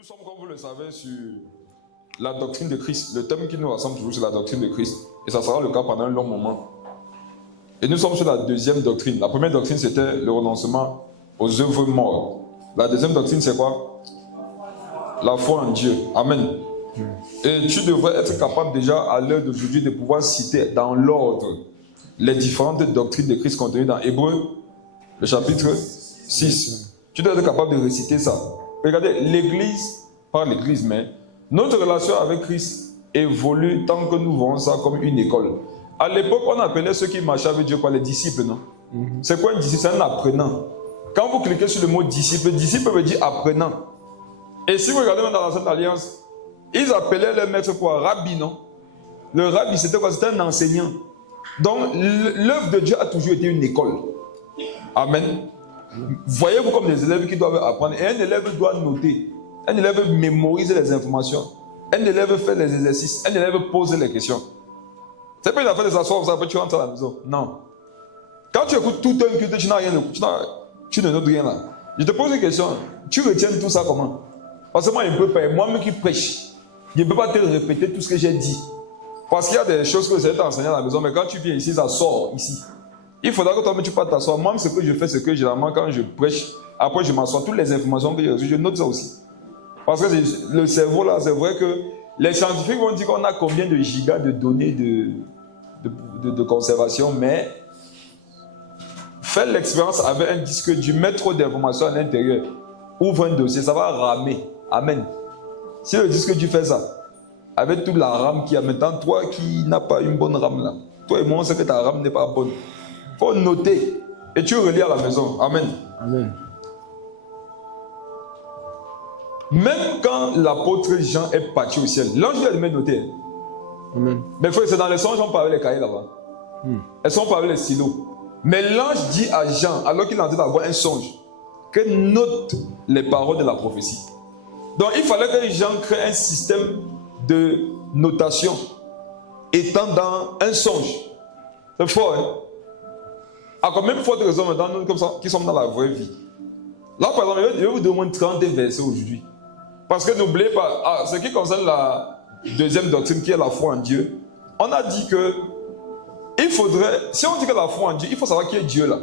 Nous sommes, comme vous le savez, sur la doctrine de Christ. Le thème qui nous rassemble toujours, c'est la doctrine de Christ. Et ça sera le cas pendant un long moment. Et nous sommes sur la deuxième doctrine. La première doctrine, c'était le renoncement aux œuvres mortes. La deuxième doctrine, c'est quoi? La foi en Dieu. Amen. Et tu devrais être capable déjà, à l'heure d'aujourd'hui, de pouvoir citer dans l'ordre les différentes doctrines de Christ contenues dans Hébreux, le chapitre 6. Tu dois être capable de réciter ça. Regardez, l'Église, pas l'Église, mais notre relation avec Christ évolue tant que nous voyons ça comme une école. À l'époque, on appelait ceux qui marchaient avec Dieu quoi, les disciples, non? C'est quoi un disciple? C'est un apprenant. Quand vous cliquez sur le mot disciple, disciple veut dire apprenant. Et si vous regardez dans l'Ancienne Alliance, ils appelaient leur maître quoi? Rabbi, non? Le rabbi, c'était quoi? C'était un enseignant. Donc, l'œuvre de Dieu a toujours été une école. Amen. Voyez-vous comme des élèves qui doivent apprendre. Et un élève doit noter. Un élève mémorise les informations. Un élève fait les exercices. Un élève pose les questions. C'est pas une affaire de s'asseoir, après tu rentres à la maison. Non. Quand tu écoutes tout un culte, tu n'as rien, tu ne notes rien là. Je te pose une question. Tu retiens tout ça comment? Parce que moi, je ne peux pas. Moi-même qui prêche, je ne peux pas te répéter tout ce que j'ai dit. Parce qu'il y a des choses que je vais t'enseigner à la maison, mais quand tu viens ici, ça sort ici. Il faudra que toi-même tu partes t'asseoir. Moi, ce que je fais, c'est que généralement, quand je prêche, après je m'assois, toutes les informations que j'ai reçues, je note ça aussi. Parce que le cerveau là, c'est vrai que les scientifiques vont dire qu'on a combien de gigas de données de conservation, mais faire l'expérience avec un disque dur, mettre trop d'informations à l'intérieur, ouvre un dossier, ça va ramer. Amen. Si le disque dur fait ça, avec toute la RAM qu'il y a maintenant, toi qui n'as pas une bonne RAM là, toi et moi on sait que ta RAM n'est pas bonne. Il faut noter et tu relis à la maison. Amen. Amen. Même quand l'apôtre Jean est parti au ciel, l'ange lui a demandé de noter. Amen. Mais c'est dans les songes, on parlait les cahiers là-bas. Elles sont pas avec les stylos. Mais l'ange dit à Jean, alors qu'il est en train d'avoir un songe, que note les paroles de la prophétie. Donc il fallait que Jean crée un système de notation étant dans un songe. C'est fort, hein? À combien de fois de raisons maintenant, nous comme ça, qui sommes dans la vraie vie. Là, par exemple, je vais vous demander 30 versets aujourd'hui. Parce que n'oubliez pas, ce qui concerne la deuxième doctrine, qui est la foi en Dieu, on a dit que il faudrait, si on dit que la foi en Dieu, il faut savoir qui est Dieu là.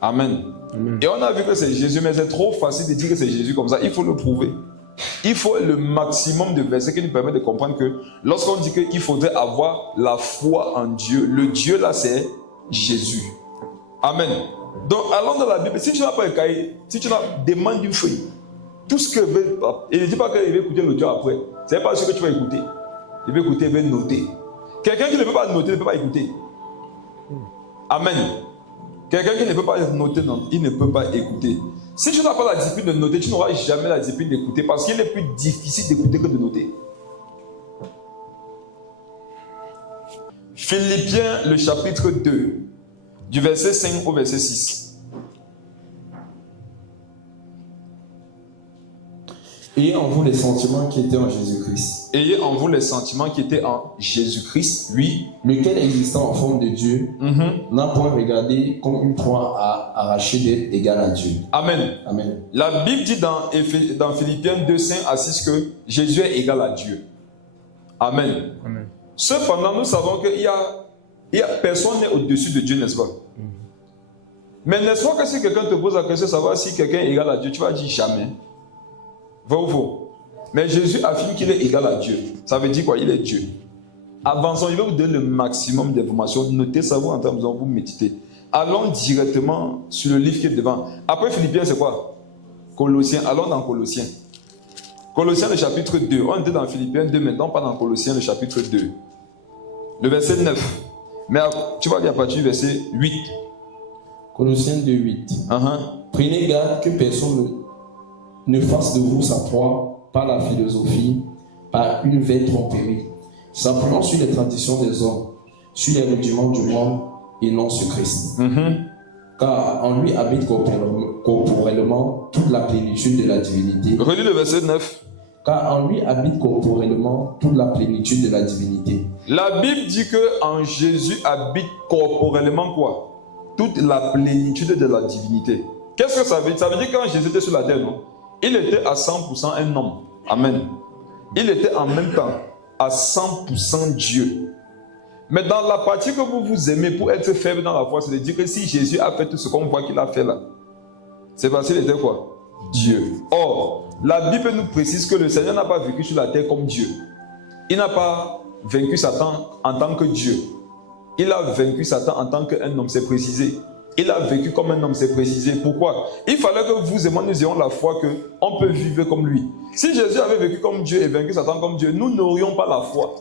Amen. Amen. Et on a vu que c'est Jésus, mais c'est trop facile de dire que c'est Jésus comme ça. Il faut le prouver. Il faut le maximum de versets qui nous permettent de comprendre que lorsqu'on dit qu'il faudrait avoir la foi en Dieu, le Dieu là c'est Jésus. Amen. Donc allons dans la Bible. Si tu n'as pas un cahier, si tu n'as, demande une feuille. Tout ce que veut, il ne dit pas qu'il va écouter l'audio après. Ce n'est pas ce que tu vas écouter. Il va écouter, il va noter. Quelqu'un qui ne peut pas noter ne peut pas écouter. Amen. Quelqu'un qui ne peut pas noter, non, il ne peut pas écouter. Si tu n'as pas la discipline de noter, tu n'auras jamais la discipline d'écouter parce qu'il est plus difficile d'écouter que de noter. Philippiens, le chapitre 2, du verset 5 au verset 6. Ayez en vous les sentiments qui étaient en Jésus-Christ. Ayez en vous les sentiments qui étaient en Jésus-Christ, lui. Lequel, existant en forme de Dieu, n'a point regardé comme une proie à arracher d'être égal à Dieu. Amen. Amen. La Bible dit dans Philippiens 2, 5 à 6 que Jésus est égal à Dieu. Amen. Amen. Cependant, nous savons qu'il y a personne n'est au-dessus de Dieu, n'est-ce pas? Mais n'est-ce pas que si quelqu'un te pose la question de savoir si quelqu'un est égal à Dieu, tu vas dire jamais. Vrai ou faux? Mais Jésus affirme qu'il est égal à Dieu. Ça veut dire quoi? Il est Dieu. Avançons, je vais vous donner le maximum d'informations. Notez ça, vous en termes de vous méditez. Allons directement sur le livre qui est devant. Après Philippiens, c'est quoi? Colossiens. Allons dans Colossiens. Colossiens, le chapitre 2. On était dans Philippiens 2, maintenant pas dans Colossiens, le chapitre 2. Le verset 9. Mais tu vas lire à partir du verset 8. Colossiens 2, 8. Prenez garde que personne ne fasse de vous sa proie par la philosophie, par une vaine tromperie, s'appuyant sur les traditions des hommes, sur les rudiments du monde et non sur Christ. Car en lui habite corporellement toute la plénitude de la divinité. Relis le verset 9. Car en lui habite corporellement toute la plénitude de la divinité. La Bible dit que en Jésus habite corporellement quoi? Toute la plénitude de la divinité. Qu'est-ce que ça veut dire? Ça veut dire que quand Jésus était sur la terre, non? il était à 100% un homme. Amen. Il était en même temps à 100% Dieu. Mais dans la partie que vous vous aimez pour être faible dans la foi, c'est de dire que si Jésus a fait tout ce qu'on voit qu'il a fait là, c'est parce qu'il était quoi? Dieu. Or, la Bible nous précise que le Seigneur n'a pas vécu sur la terre comme Dieu. Il n'a pas vaincu Satan en tant que Dieu. Il a vaincu Satan en tant qu'un homme, c'est précisé. Il a vécu comme un homme, c'est précisé. Pourquoi? Il fallait que vous et moi, nous ayons la foi qu'on peut vivre comme lui. Si Jésus avait vécu comme Dieu et vaincu Satan comme Dieu, nous n'aurions pas la foi.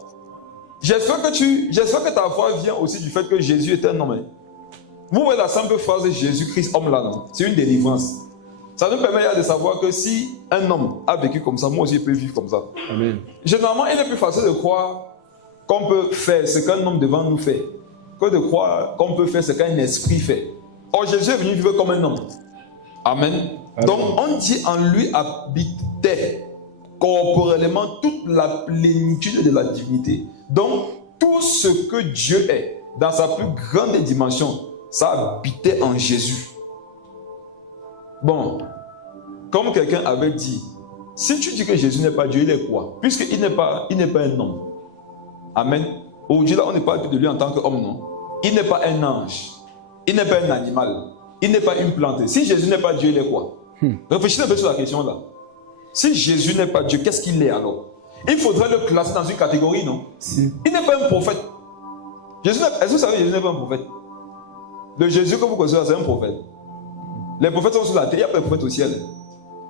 J'espère que ta foi vient aussi du fait que Jésus est un homme. Vous voyez la simple phrase Jésus-Christ, homme là, non? C'est une délivrance. Ça nous permet de savoir que si un homme a vécu comme ça, moi aussi je peux vivre comme ça. Amen. Généralement, il est plus facile de croire qu'on peut faire ce qu'un homme devant nous fait que de croire qu'on peut faire ce qu'un esprit fait. Or, Jésus est venu vivre comme un homme. Amen. Amen. Donc, on dit en lui habitait corporellement toute la plénitude de la divinité. Donc, tout ce que Dieu est, dans sa plus grande dimension, ça habitait en Jésus. Bon, comme quelqu'un avait dit, si tu dis que Jésus n'est pas Dieu, il est quoi? Puisqu'il n'est pas un homme. Amen. Aujourd'hui, là, on ne parle plus de lui en tant qu'homme, non? Il n'est pas un ange. Il n'est pas un animal. Il n'est pas une plante. Si Jésus n'est pas Dieu, il est quoi? Réfléchissez un peu sur la question là. Si Jésus n'est pas Dieu, qu'est-ce qu'il est alors? Il faudrait le classer dans une catégorie, non? Si. Il n'est pas un prophète. Est-ce que vous savez que Jésus n'est pas un prophète? Le Jésus que vous connaissez, c'est un prophète. Les prophètes sont sur la terre, il n'y a pas de prophète au ciel.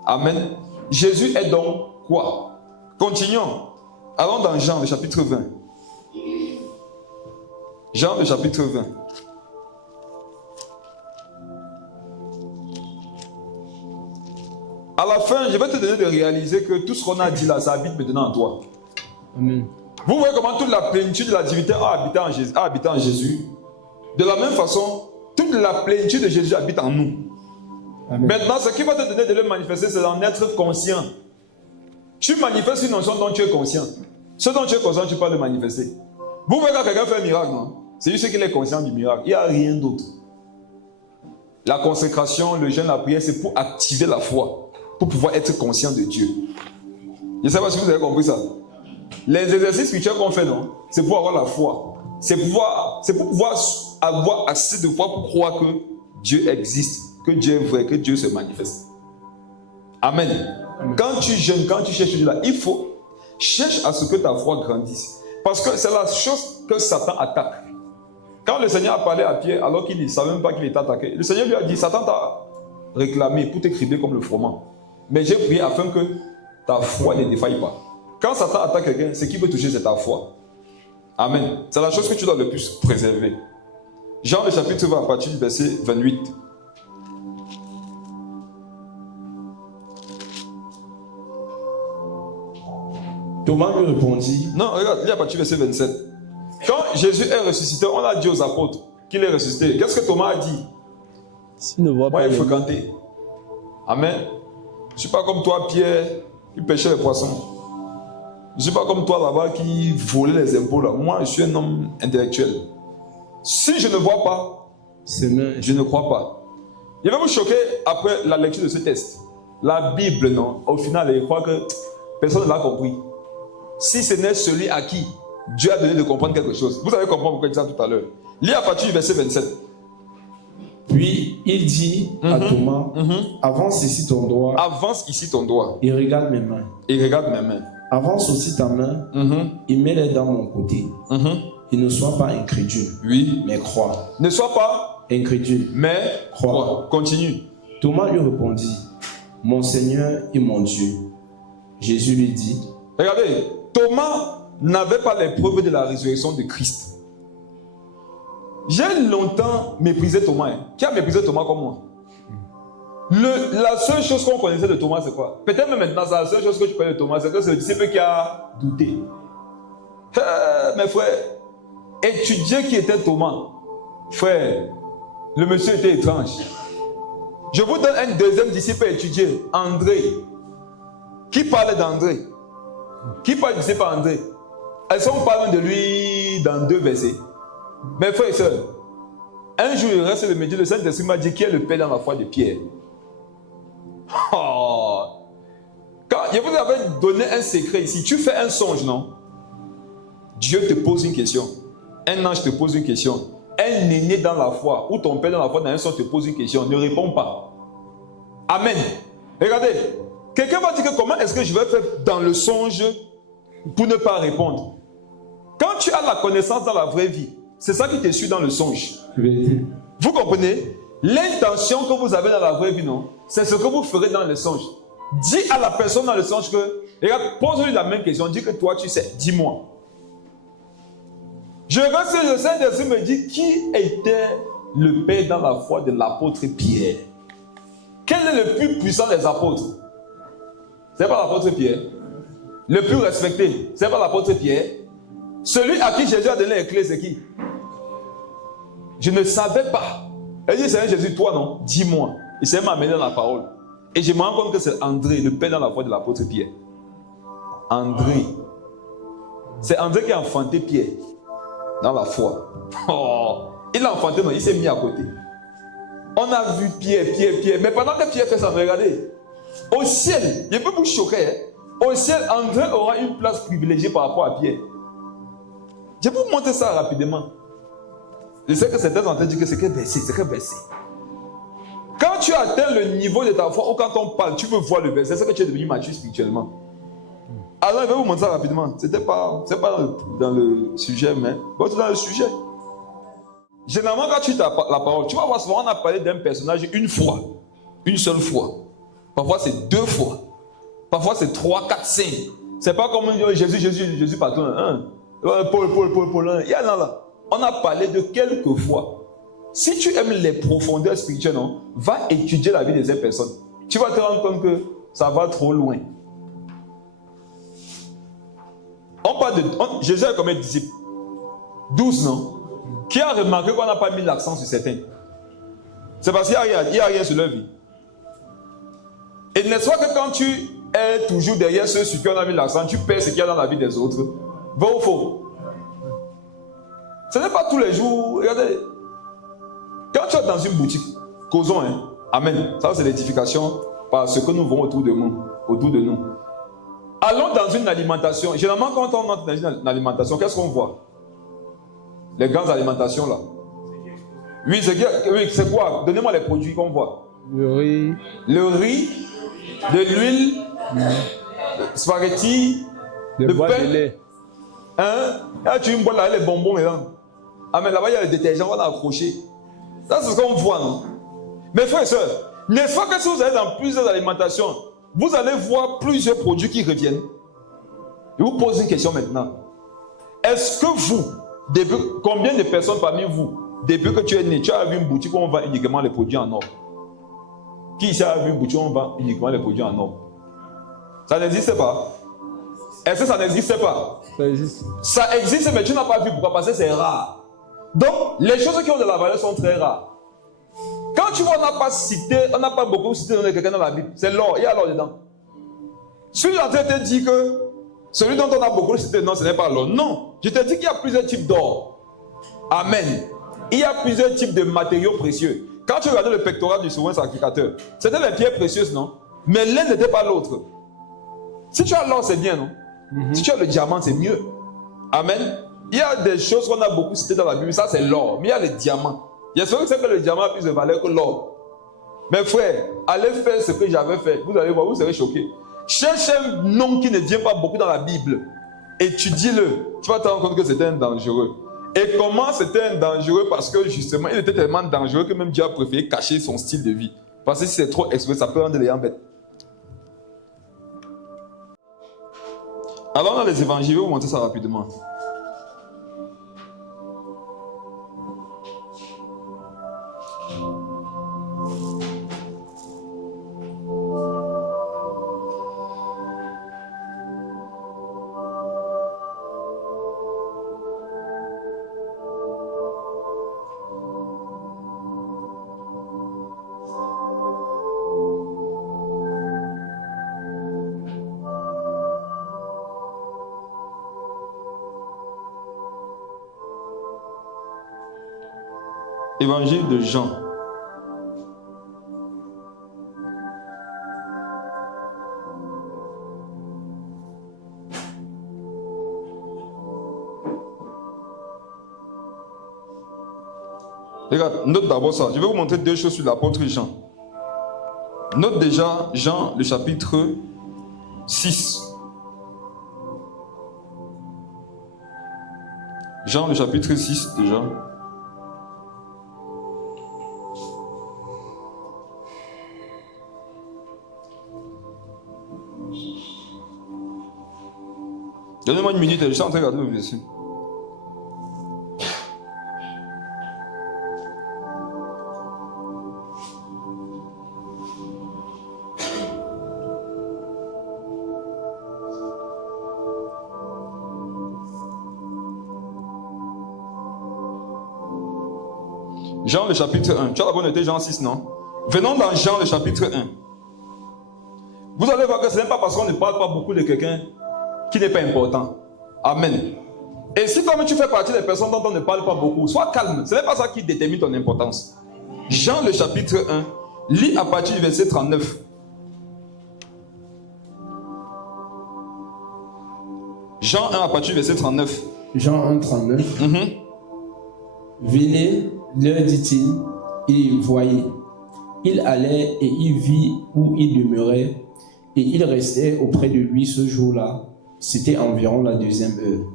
Amen. Jésus est donc quoi? Continuons. Allons dans Jean, le chapitre 20. Jean, le chapitre 20. À la fin, je vais te donner de réaliser que tout ce qu'on a dit là, ça habite maintenant en toi. Amen. Vous voyez comment toute la plénitude de la divinité a habité en Jésus. De la même façon, toute la plénitude de Jésus habite en nous. Amen. Maintenant, ce qui va te donner de le manifester, c'est d'en être conscient. Tu manifestes une notion dont tu es conscient. Ce dont tu es conscient, tu peux le manifester. Vous voyez quand quelqu'un fait un miracle, non? C'est juste qu'il est conscient du miracle. Il n'y a rien d'autre. La consécration, le jeûne, la prière, c'est pour activer la foi, pour pouvoir être conscient de Dieu. Je ne sais pas si vous avez compris ça. Les exercices spirituels qu'on fait, non? C'est pour avoir la foi. C'est pour pouvoir avoir assez de foi pour croire que Dieu existe, que Dieu est vrai, que Dieu se manifeste. Amen. Amen. Quand tu jeûnes, quand tu cherches Dieu là, il faut chercher à ce que ta foi grandisse. Parce que c'est la chose que Satan attaque. Quand le Seigneur a parlé à Pierre, alors qu'il ne savait même pas qu'il était attaqué, le Seigneur lui a dit, Satan t'a réclamé pour t'écriver comme le froment. Mais j'ai prié afin que ta foi ne défaille pas. Quand Satan attaque quelqu'un, ce qui peut toucher, c'est ta foi. Amen. C'est la chose que tu dois le plus préserver. Jean le chapitre 20 à partir du verset 28. Thomas lui répondit. Non, regarde, il y a à partir du verset 27. Quand Jésus est ressuscité, on a dit aux apôtres qu'il est ressuscité. Qu'est-ce que Thomas a dit? S'il ne voit moi, pas. il est fréquenté. Amen. Je ne suis pas comme toi, Pierre, qui pêchait les poissons. Je ne suis pas comme toi là-bas qui volait les impôts. Là. Moi, je suis un homme intellectuel. Si je ne vois pas, je ne crois pas. Je vais vous choquer après la lecture de ce texte. La Bible, non, au final, je crois que personne ne l'a compris. Si ce n'est celui à qui Dieu a donné de comprendre quelque chose. Vous allez comprendre pourquoi je disais tout à l'heure. Lis à partir du verset 27. Puis il dit à Thomas, avance ici ton doigt. Avance ici ton doigt. Et regarde mes mains. Et regarde mes mains. Avance aussi ta main et mets-les dans mon côté. Et ne sois pas incrédule. Oui. Mais crois. Ne sois pas incrédule. Mais crois. Continue. Thomas lui répondit, mon Seigneur et mon Dieu. Jésus lui dit. Regardez, Thomas n'avait pas les preuves de la résurrection de Christ. J'ai longtemps méprisé Thomas. Qui a méprisé Thomas comme moi? La seule chose qu'on connaissait de Thomas, c'est quoi? Peut-être même maintenant, la seule chose que tu connais de Thomas, c'est que c'est le disciple qui a douté. Mes frères, étudier qui était Thomas, frère, le monsieur était étrange. Je vous donne un deuxième disciple à étudier, André. Qui parlait d'André? Qui parle du disciple André? Est-ce qu'on parle de lui dans 2 versets? Mes frères et sœurs, un jour il reste le midi, le Saint-Esprit m'a dit qui est le père dans la foi de Pierre. Oh, je vous avais donné un secret ici. Tu fais un songe, non? Dieu te pose une question. Un ange te pose une question. Un aîné dans la foi, ou ton père dans la foi, dans un songe te pose une question. Ne réponds pas. Amen. Regardez. Quelqu'un va dire que comment est-ce que je vais faire dans le songe pour ne pas répondre? Quand tu as la connaissance dans la vraie vie, c'est ça qui te suit dans le songe. Vous comprenez? L'intention que vous avez dans la vraie vie, non? C'est ce que vous ferez dans le songe. Dis à la personne dans le songe que, regarde, pose-lui la même question, dis que toi tu sais, dis-moi. Je reste sur le Saint-Esprit me dit qui était le père dans la foi de l'apôtre Pierre? Quel est le plus puissant des apôtres? C'est pas l'apôtre Pierre. Le plus respecté, c'est pas l'apôtre Pierre. Celui à qui Jésus a donné les clés, c'est qui? Je ne savais pas. Elle dit, Seigneur Jésus, toi non, dis-moi. Il s'est m'amené dans la parole. Et je me rends compte que c'est André, le père dans la foi de l'apôtre Pierre. André. C'est André qui a enfanté Pierre dans la foi. Oh, il l'a enfanté, non, il s'est mis à côté. On a vu Pierre. Mais pendant que Pierre fait ça, regardez. Au ciel, je peux vous choquer. Hein? Au ciel, André aura une place privilégiée par rapport à Pierre. Je vais vous montrer ça rapidement. Je sais que certains ont dit que c'est que verset, Quand tu atteins le niveau de ta foi, ou quand on parle, tu veux voir le verset, c'est que tu es devenu mature spirituellement. Alors, je vais vous montrer ça rapidement. C'est pas dans le sujet, mais c'est dans le sujet. Généralement, quand tu as la parole, tu vas voir souvent, on a parlé d'un personnage une fois, une seule fois. Parfois, c'est 2 fois. Parfois, c'est 3, 4, 5. C'est pas comme Jésus patron. Hein? Paul. Il y a là. On a parlé de quelques fois. Si tu aimes les profondeurs spirituelles, non, va étudier la vie de ces personnes. Tu vas te rendre compte que ça va trop loin. On parle de... Jésus a combien de disciples? 12, non? Qui a remarqué qu'on n'a pas mis l'accent sur certains? C'est parce qu'il n'y a rien sur leur vie. Et n'est-ce pas que quand tu es toujours derrière ceux sur qui on a mis l'accent, tu perds ce qu'il y a dans la vie des autres? Vrai ou faux? Ce n'est pas tous les jours. Regardez. Quand tu es dans une boutique, causons, hein? Amen. Ça, c'est l'édification par ce que nous voyons autour de nous. Allons dans une alimentation. Généralement, quand on entre dans une alimentation, qu'est-ce qu'on voit? Les grandes alimentations là. Oui, c'est quoi? Donnez-moi les produits qu'on voit. Le riz, de l'huile, spaghetti, le bois pain. de lait. Hein? Là, tu me bois là, les bonbons là. Ah, mais là-bas, il y a le détergent, on a accroché. Ça, c'est ce qu'on voit, non? Mes frères et sœurs, n'est-ce pas que si vous allez dans plusieurs alimentations, vous allez voir plusieurs produits qui reviennent? Je vous pose une question maintenant. Est-ce que vous, combien de personnes parmi vous, depuis que tu es né, tu as vu une boutique où on vend uniquement les produits en or? Qui ici a vu une boutique où on vend uniquement les produits en or? Ça n'existe pas. Est-ce que ça n'existe pas? Ça existe. Ça existe, mais tu n'as pas vu. Pourquoi? Parce que c'est rare. Donc, les choses qui ont de la valeur sont très rares. Quand tu vois, on n'a pas beaucoup cité quelqu'un dans la Bible. C'est l'or, il y a l'or dedans. Celui en train de te dire que celui dont on a beaucoup cité, non, ce n'est pas l'or. Non, je te dis qu'il y a plusieurs types d'or. Amen. Il y a plusieurs types de matériaux précieux. Quand tu regardais le pectoral du souverain sacrificateur, c'était les pierres précieuses, non? Mais l'un n'était pas l'autre. Si tu as l'or, c'est bien, non? Si tu as le diamant, c'est mieux. Amen. Il y a des choses qu'on a beaucoup citées dans la Bible, ça c'est l'or. Mais il y a le diamant. J'espère que c'est que le diamant a plus de valeur que l'or. Mes frères, allez faire ce que j'avais fait. Vous allez voir, vous serez choqués. Cherche un nom qui ne vient pas beaucoup dans la Bible. Étudie-le. Tu vas te rendre compte que c'était un dangereux. Et comment c'était un dangereux? Parce que justement, il était tellement dangereux que même Dieu a préféré cacher son style de vie. Parce que si c'est trop exposé, ça peut rendre les gens bêtes. Alors, dans les évangiles, je vais vous montrer ça rapidement. Évangile de Jean. Regarde, note d'abord ça. Je vais vous montrer deux choses sur l'apôtre Jean. Note déjà Jean, le chapitre 6. Jean, le chapitre 6, déjà. Donnez-moi une minute, je suis en train de regarder le verset. Jean le chapitre 1. Tu as d'abord noté Jean 6, non? Venons dans Jean le chapitre 1. Vous allez voir que ce n'est pas parce qu'on ne parle pas beaucoup de quelqu'un qui n'est pas important. Amen. Et si toi-même tu fais partie des personnes dont on ne parle pas beaucoup, sois calme. Ce n'est pas ça qui détermine ton importance. Jean le chapitre 1, lis à partir du verset 39. Jean 1 à partir du verset 39. Jean 1, 39. Venez, leur dit-il, et voyez. Il allait et il vit où il demeurait, et il restait auprès de lui ce jour-là. C'était environ la 2e heure.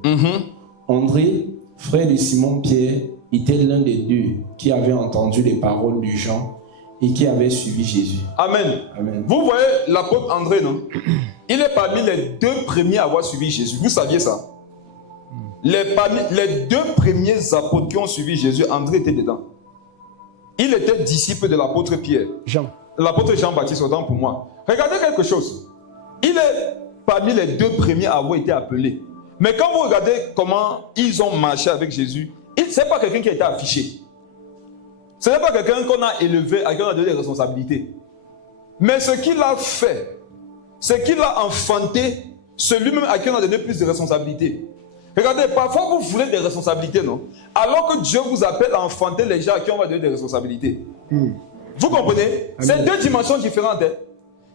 André, frère de Simon-Pierre, était l'un des deux qui avait entendu les paroles de Jean et qui avait suivi Jésus. Amen. Amen. Vous voyez l'apôtre André, non? Il est parmi les 2 premiers à avoir suivi Jésus. Vous saviez ça? Parmi les 2 premiers apôtres qui ont suivi Jésus, André était dedans. Il était disciple de l'apôtre Pierre. Jean. L'apôtre Jean-Baptiste, autant pour moi. Regardez quelque chose. Il est parmi les 2 premiers à avoir été appelés. Mais quand vous regardez comment ils ont marché avec Jésus, ce n'est pas quelqu'un qui a été affiché. Ce n'est pas quelqu'un qu'on a élevé, à qui on a donné des responsabilités. Mais ce qu'il a fait, c'est qu'il a enfanté celui-même à qui on a donné plus de responsabilités. Regardez, parfois vous voulez des responsabilités, non? Alors que Dieu vous appelle à enfanter les gens à qui on va donner des responsabilités. Vous comprenez? C'est 2 dimensions différentes. Hein?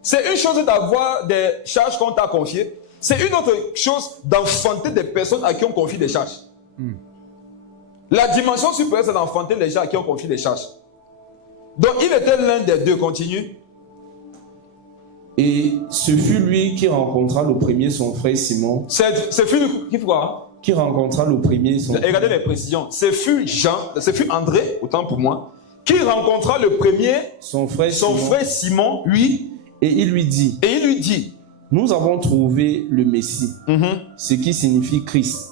C'est une chose d'avoir des charges qu'on t'a confiées. C'est une autre chose d'enfanter des personnes à qui on confie des charges. La dimension supérieure, c'est d'enfanter les gens à qui on confie des charges. Donc, il était l'un des 2. Continue. Et ce fut lui qui rencontra le premier son frère Simon. Ce fut qui fait quoi? Qui rencontra le premier son frère. Regardez les précisions. Ce fut André, autant pour moi, qui rencontra le premier son frère Simon, oui. Et il lui dit, nous avons trouvé le Messie, ce qui signifie Christ.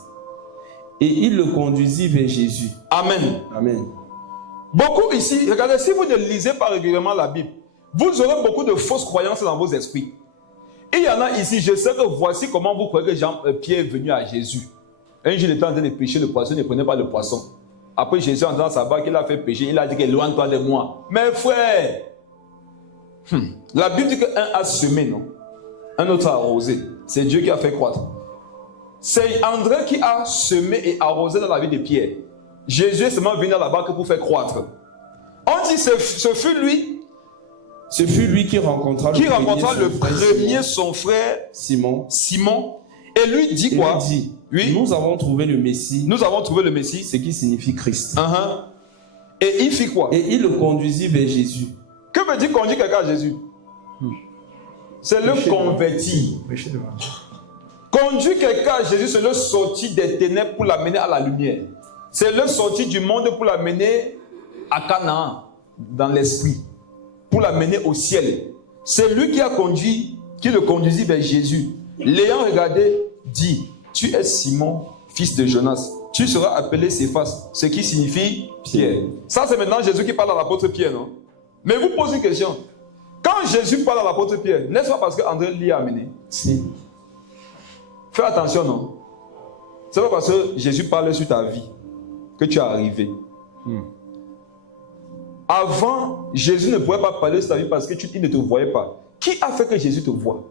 Et il le conduisit vers Jésus. Amen. Amen. Beaucoup ici, regardez, si vous ne lisez pas régulièrement la Bible, vous aurez beaucoup de fausses croyances dans vos esprits. Et il y en a ici, je sais que voici comment vous croyez que Pierre est venu à Jésus. Un jour, il était en train de pêcher le poisson, il ne prenait pas le poisson. Après, Jésus, en train de savoir qu'il a fait pécher, il a dit éloigne-toi de moi. Mais frère, la Bible dit qu'un a semé, non? Un autre a arrosé. C'est Dieu qui a fait croître. C'est André qui a semé et arrosé dans la vie de Pierre. Jésus est seulement venu à la barque pour faire croître. On dit ce fut lui. Ce fut lui qui rencontra le premier son frère Simon. Et lui dit quoi? Il dit, oui. Nous avons trouvé le Messie. Ce qui signifie Christ. Et il fit quoi? Et il le conduisit vers Jésus. Que veut dire conduire quelqu'un à Jésus? C'est le convertir. Conduire quelqu'un à Jésus, c'est le sortir des ténèbres pour l'amener à la lumière. C'est le sortir du monde pour l'amener à Canaan, dans l'esprit. Pour l'amener au ciel. C'est lui qui le conduisit vers Jésus. L'ayant regardé, dit, tu es Simon, fils de Jonas. Tu seras appelé Céphas, ce qui signifie Pierre. Ça, c'est maintenant Jésus qui parle à l'apôtre Pierre, non? Mais vous posez une question. Quand Jésus parle à l'apôtre Pierre, n'est-ce pas parce qu'André l'y a amené? Si. Fais attention, non? C'est pas parce que Jésus parle sur ta vie que tu es arrivé. Avant, Jésus ne pouvait pas parler sur ta vie parce qu'il ne te voyait pas. Qui a fait que Jésus te voit?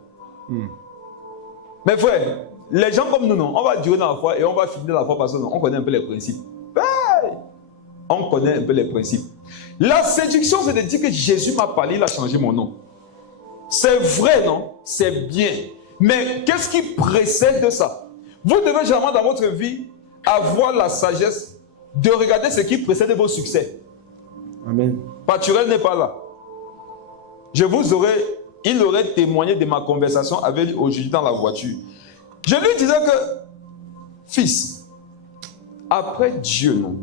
Mais frère, les gens comme nous, non, on va durer dans la foi et on va finir la foi parce qu'on connaît un peu les principes. On connaît un peu les principes. La séduction, c'est de dire que Jésus m'a parlé, il a changé mon nom. C'est vrai, non? C'est bien. Mais qu'est-ce qui précède de ça? Vous devez généralement dans votre vie avoir la sagesse de regarder ce qui précède vos succès. Amen. Paturel n'est pas là. Il aurait témoigné de ma conversation avec lui aujourd'hui dans la voiture. Je lui disais que, fils, après Dieu, non,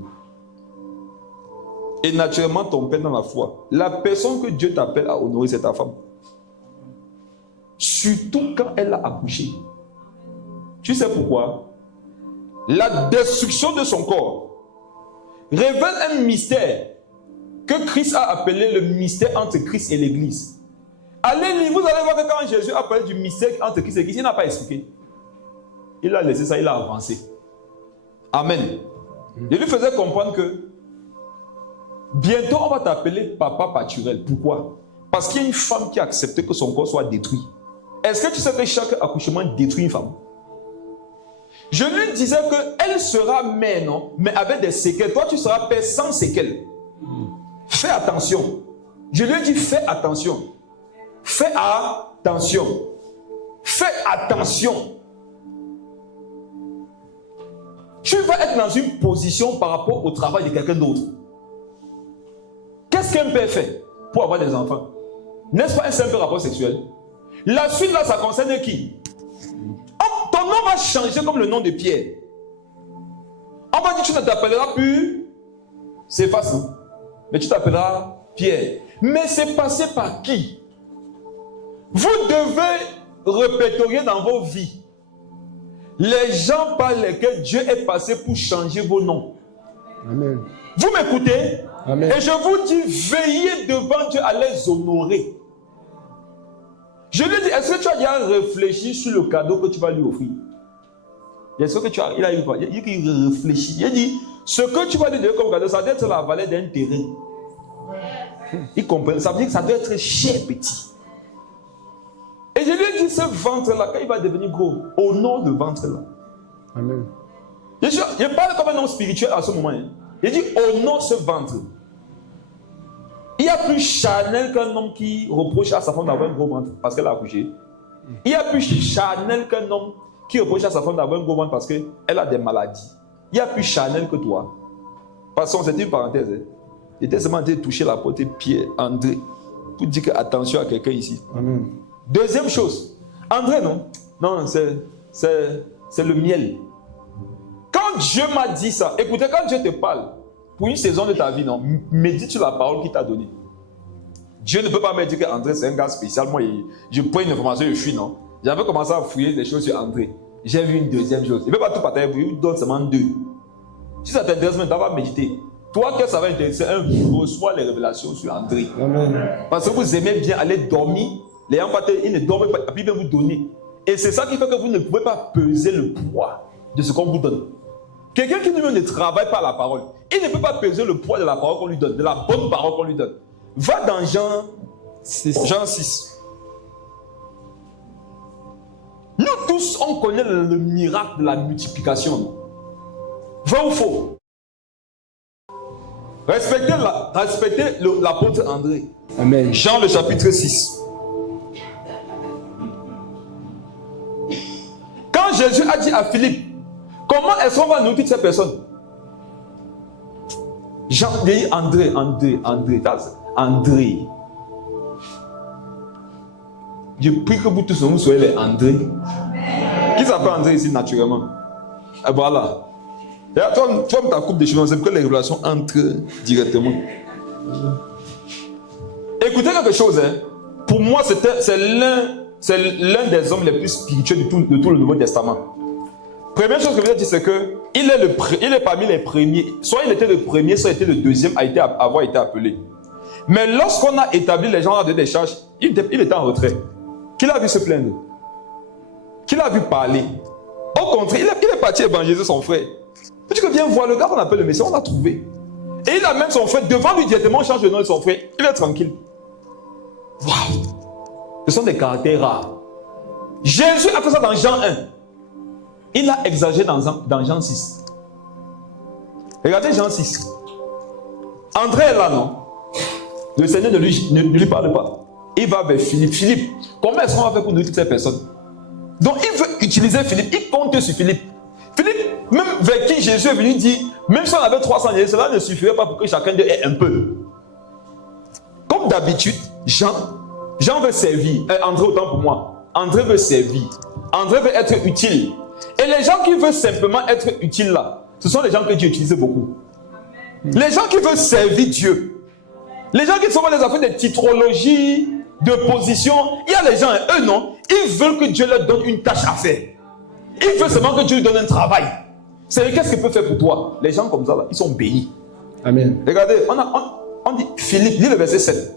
et naturellement ton père dans la foi, la personne que Dieu t'appelle à honorer, c'est ta femme. Surtout quand elle a accouché. Tu sais pourquoi? La destruction de son corps révèle un mystère que Christ a appelé le mystère entre Christ et l'Église. Allez lire, vous allez voir que quand Jésus a parlé du mystère entre Christ et l'Église, il n'a pas expliqué. Il a laissé ça, il a avancé. Amen. Il lui faisait comprendre que bientôt on va t'appeler papa Paturel. Pourquoi? Parce qu'il y a une femme qui a accepté que son corps soit détruit. Est-ce que tu sais que chaque accouchement détruit une femme? Je lui disais qu'elle sera mère, non? Mais avec des séquelles. Toi, tu seras père sans séquelles. Fais attention. Je lui ai dit, fais attention. Fais attention. Fais attention. Tu vas être dans une position par rapport au travail de quelqu'un d'autre. Qu'est-ce qu'un père fait pour avoir des enfants? N'est-ce pas un simple rapport sexuel? La suite là, ça concerne qui? Oh, ton nom va changer comme le nom de Pierre. On va dire que tu ne t'appelleras plus, c'est facile, mais tu t'appelleras Pierre. Mais c'est passé par qui? Vous devez répertorier dans vos vies les gens par lesquels Dieu est passé pour changer vos noms. Amen. Vous m'écoutez? Amen. Et je vous dis, veillez devant Dieu à les honorer. Je lui dis, est-ce que tu as déjà réfléchi sur le cadeau que tu vas lui offrir? Est-ce que il a eu quoi? Il réfléchit. Il dit, ce que tu vas lui donner comme cadeau, ça doit être la valeur d'un terrain. Il comprend. Ça veut dire que ça doit être cher, petit. Et je lui ai dit, ce ventre-là, quand il va devenir gros, honore le ventre-là. Amen. Je parle comme un homme spirituel à ce moment. Il dit, honore ce ventre. Il y a plus charnel qu'un homme qui reproche à sa femme d'avoir un gros ventre parce qu'elle a accouché. Il y a plus charnel qu'un homme qui reproche à sa femme d'avoir un gros ventre parce qu'elle a des maladies. Il y a plus charnel que toi. Passons, c'est une parenthèse. Hein. J'étais seulement en train de toucher la porte Pierre, André, pour dire que attention à quelqu'un ici. Amen. Deuxième chose, André, non? Non, c'est le miel. Quand Dieu m'a dit ça, écoutez, quand Dieu te parle, pour une saison de ta vie, non, médite sur la parole qu'il t'a donnée. Dieu ne peut pas me dire qu'André c'est un gars spécial. Moi, je prends une information et je fuis, non. J'avais commencé à fouiller des choses sur André. J'ai vu une deuxième chose. Il ne peut pas tout partager, il vous donne seulement deux. Si ça t'intéresse, tu vas méditer. Toi, que ça va intéresser, reçois les révélations sur André. Amen. Parce que vous aimez bien aller dormir. Les gens, ils ne dorment pas, puis ils vont vous donner. Et c'est ça qui fait que vous ne pouvez pas peser le poids de ce qu'on vous donne. Quelqu'un qui ne travaille pas la parole, il ne peut pas peser le poids de la parole qu'on lui donne, de la bonne parole qu'on lui donne. Va dans Jean 6. Nous tous, on connaît le miracle de la multiplication. Vrai ou faux? Respectez l'apôtre André. Amen. Jean le chapitre 6. Quand Jésus a dit à Philippe, comment est-ce qu'on va nourrir toutes ces personnes? Jean dit André. Je prie que vous tous vous soyez les André. Qui s'appelle André ici naturellement? Et voilà. Et toi, ta coupe de cheveux, c'est que les révélations entrent directement. Écoutez quelque chose, hein. Pour moi, c'est l'un des hommes les plus spirituels de tout le Nouveau Testament. Première chose que je veux dire, c'est qu'il est parmi les premiers. Soit il était le premier, soit il était le deuxième à avoir été appelé. Mais lorsqu'on a établi les gens à des charges, il était en retrait. Qui l'a vu se plaindre? Qui l'a vu parler? Au contraire, il est parti évangéliser son frère. Tu peux bien voir le gars qu'on appelle le Messie, on l'a trouvé. Et il amène son frère devant lui directement, on change le nom de son frère. Il est tranquille. Waouh! Ce sont des caractères rares. Jésus a fait ça dans Jean 1. Il a exagéré dans Jean 6. Regardez Jean 6. André est là, non? Le Seigneur ne lui parle pas. Il va vers Philippe. Philippe, comment est-ce qu'on va faire pour nourrir toutes ces personnes? Donc il veut utiliser Philippe. Il compte sur Philippe. Philippe, même vers qui Jésus est venu dire, même si on avait 300 deniers, cela ne suffirait pas pour que chacun d'eux ait un peu. Comme d'habitude, Jean veut servir. André, autant pour moi. André veut servir. André veut être utile. Et les gens qui veulent simplement être utiles là, ce sont les gens que Dieu utilise beaucoup. Les gens qui veulent servir Dieu. Les gens qui sont dans les affaires de titrologie, de position. Il y a les gens, eux non, ils veulent que Dieu leur donne une tâche à faire. Ils veulent seulement que Dieu lui donne un travail. C'est qu'est-ce qu'il peut faire pour toi? Les gens comme ça, là, ils sont bénis. Amen. Regardez, on dit, Philippe, lis le verset 7.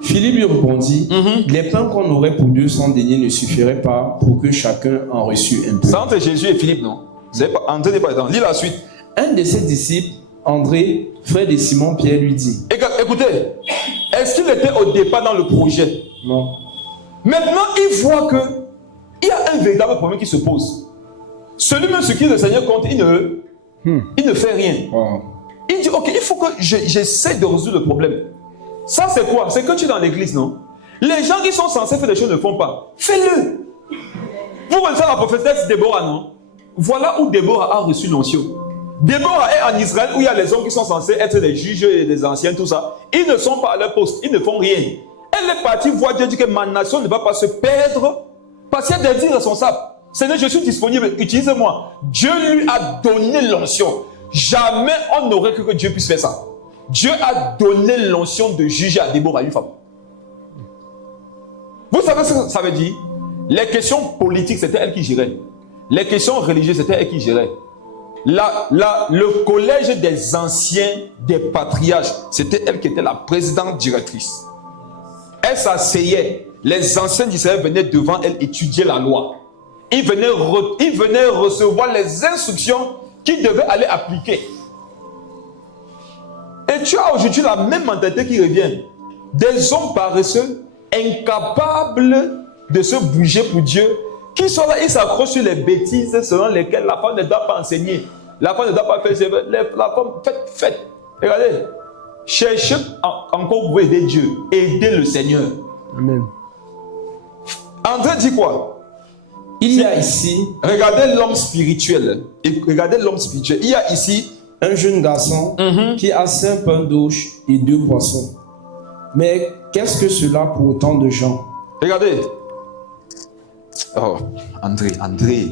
Philippe lui répondit, les pains qu'on aurait pour 200 deniers ne suffiraient pas pour que chacun en reçût un peu. C'est entre Jésus et Philippe, non? André n'est pas dedans. Lis la suite. Un de ses disciples, André, frère de Simon-Pierre, lui dit. Écoutez, est-ce qu'il était au départ dans le projet? Non. Maintenant, il voit qu'il y a un véritable problème qui se pose. Celui-même sur qui le Seigneur compte, il ne fait rien. Wow. Il dit, ok, il faut que j'essaie de résoudre le problème. Ça, c'est quoi? C'est que tu es dans l'église, non? Les gens qui sont censés faire des choses ne font pas. Fais-le. Vous connaissez la prophétesse Déborah, non? Voilà où Déborah a reçu l'onction. Déborah est en Israël où il y a les hommes qui sont censés être des juges et des anciens, tout ça. Ils ne sont pas à leur poste, ils ne font rien. Elle est partie voir Dieu dire que ma nation ne va pas se perdre parce qu'il y a des irresponsables. Seigneur, je suis disponible, utilise-moi. Dieu lui a donné l'onction. Jamais on n'aurait cru que Dieu puisse faire ça. Dieu a donné l'onction de juger à Déborah, une femme. Vous savez ce que ça veut dire? Les questions politiques, c'était elle qui gérait. Les questions religieuses, c'était elle qui gérait. Le collège des anciens, des patriarches, c'était elle qui était la présidente directrice. Elle s'asseyait. Les anciens d'Israël venaient devant elle étudier la loi. Ils venaient recevoir les instructions qu'ils devaient aller appliquer. Et tu as aujourd'hui la même mentalité qui revient. Des hommes paresseux, incapables de se bouger pour Dieu, qui sont là, ils s'accrochent sur les bêtises selon lesquelles la femme ne doit pas enseigner. La femme ne doit pas faire. La femme, faites. Regardez. Cherchez encore pour aider Dieu. Aider le Seigneur. Amen. André dit quoi? Il y a ici. Regardez l'homme spirituel. Regardez l'homme spirituel. Il y a ici un jeune garçon qui a 5 pains d'auge et 2 poissons. Mais qu'est-ce que cela pour autant de gens? Regardez. Oh, André.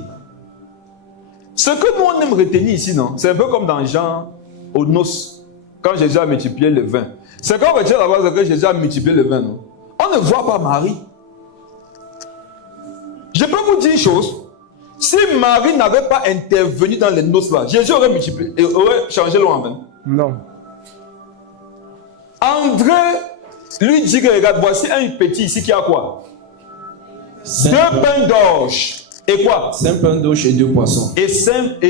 Ce que nous on aime retenir ici, non? C'est un peu comme dans Jean aux noces, quand Jésus a multiplié le vin. C'est qu'on retient là-bas, c'est que Jésus a multiplié le vin, non? On ne voit pas Marie. Je peux vous dire une chose. Si Marie n'avait pas intervenu dans les noces là, Jésus aurait multiplié, aurait changé l'eau en vin. Non. André lui dit que regarde, voici un petit ici qui a quoi? 2 pains d'orge. Et quoi? 5 pains d'orge et 2 poissons. Et 5 pains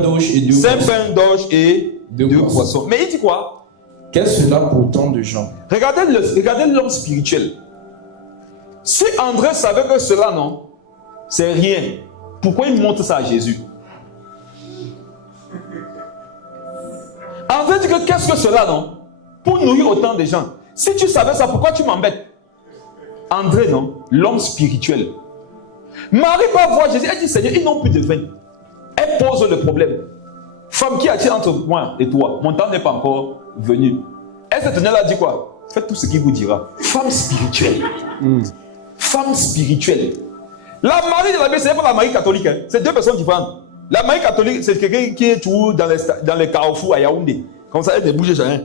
d'orge et 2 5 pains d'orge et 2 poissons. Mais il dit quoi? Qu'est-ce cela pour autant de gens? Regardez l'homme spirituel. Si André savait que cela, non, c'est rien, pourquoi il montre ça à Jésus? André dit que qu'est-ce que cela, non? Pour nourrir autant de gens. Si tu savais ça, pourquoi tu m'embêtes? André, non, l'homme spirituel. Marie va voir Jésus, elle dit, Seigneur, ils n'ont plus de vin. Elle pose le problème. Femme, qui a-t-il entre moi et toi? Mon temps n'est pas encore venu. Elle se tenait là, dit quoi? Faites tout ce qu'il vous dira. Femme spirituelle. Femme spirituelle. La Marie de la Bible, ce n'est pas la Marie catholique. Hein. C'est 2 personnes différentes. La Marie catholique, c'est quelqu'un qui est toujours dans les carrefours à Yaoundé. Comme ça, elle ne bouge jamais.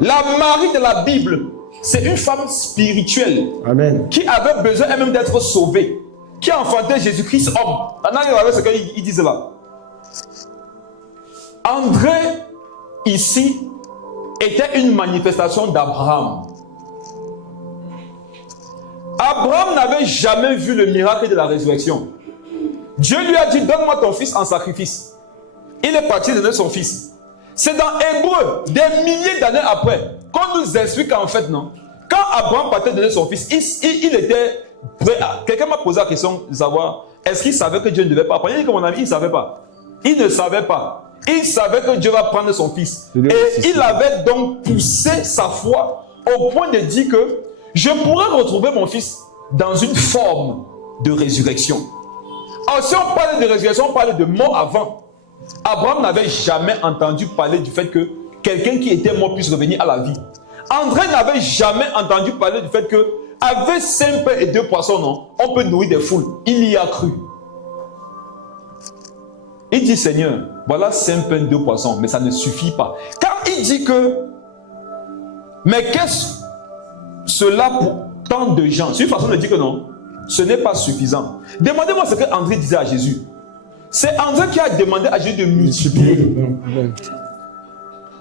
La Marie de la Bible, c'est une femme spirituelle. Amen. Qui avait besoin elle-même d'être sauvée. Qui a enfanté Jésus-Christ homme. Maintenant, il y avait ce qu'ils disent là. André, ici, était une manifestation d'Abraham. Abraham n'avait jamais vu le miracle de la résurrection. Dieu lui a dit, donne-moi ton fils en sacrifice. Il est parti donner son fils. C'est dans Hébreu, des milliers d'années après, qu'on nous explique qu'en fait, non. Quand Abraham partait donner son fils, il était prêt à... Quelqu'un m'a posé la question de savoir, est-ce qu'il savait que Dieu ne devait pas prendre? Il dit que mon ami, il ne savait pas. Il ne savait pas. Il savait que Dieu va prendre son fils. Et il avait donc poussé sa foi au point de dire que je pourrais retrouver mon fils dans une forme de résurrection. Alors, si on parle de résurrection, on parle de mort avant. Abraham n'avait jamais entendu parler du fait que quelqu'un qui était mort puisse revenir à la vie. André n'avait jamais entendu parler du fait que avec 5 pains et 2 poissons, non, on peut nourrir des foules. Il y a cru. Il dit, Seigneur, voilà 5 pains, 2 poissons, mais ça ne suffit pas. Car il dit que, mais qu'est-ce cela pour tant de gens? C'est une façon de dire que non, ce n'est pas suffisant. Demandez-moi ce que André disait à Jésus. C'est André qui a demandé à Jésus de multiplier.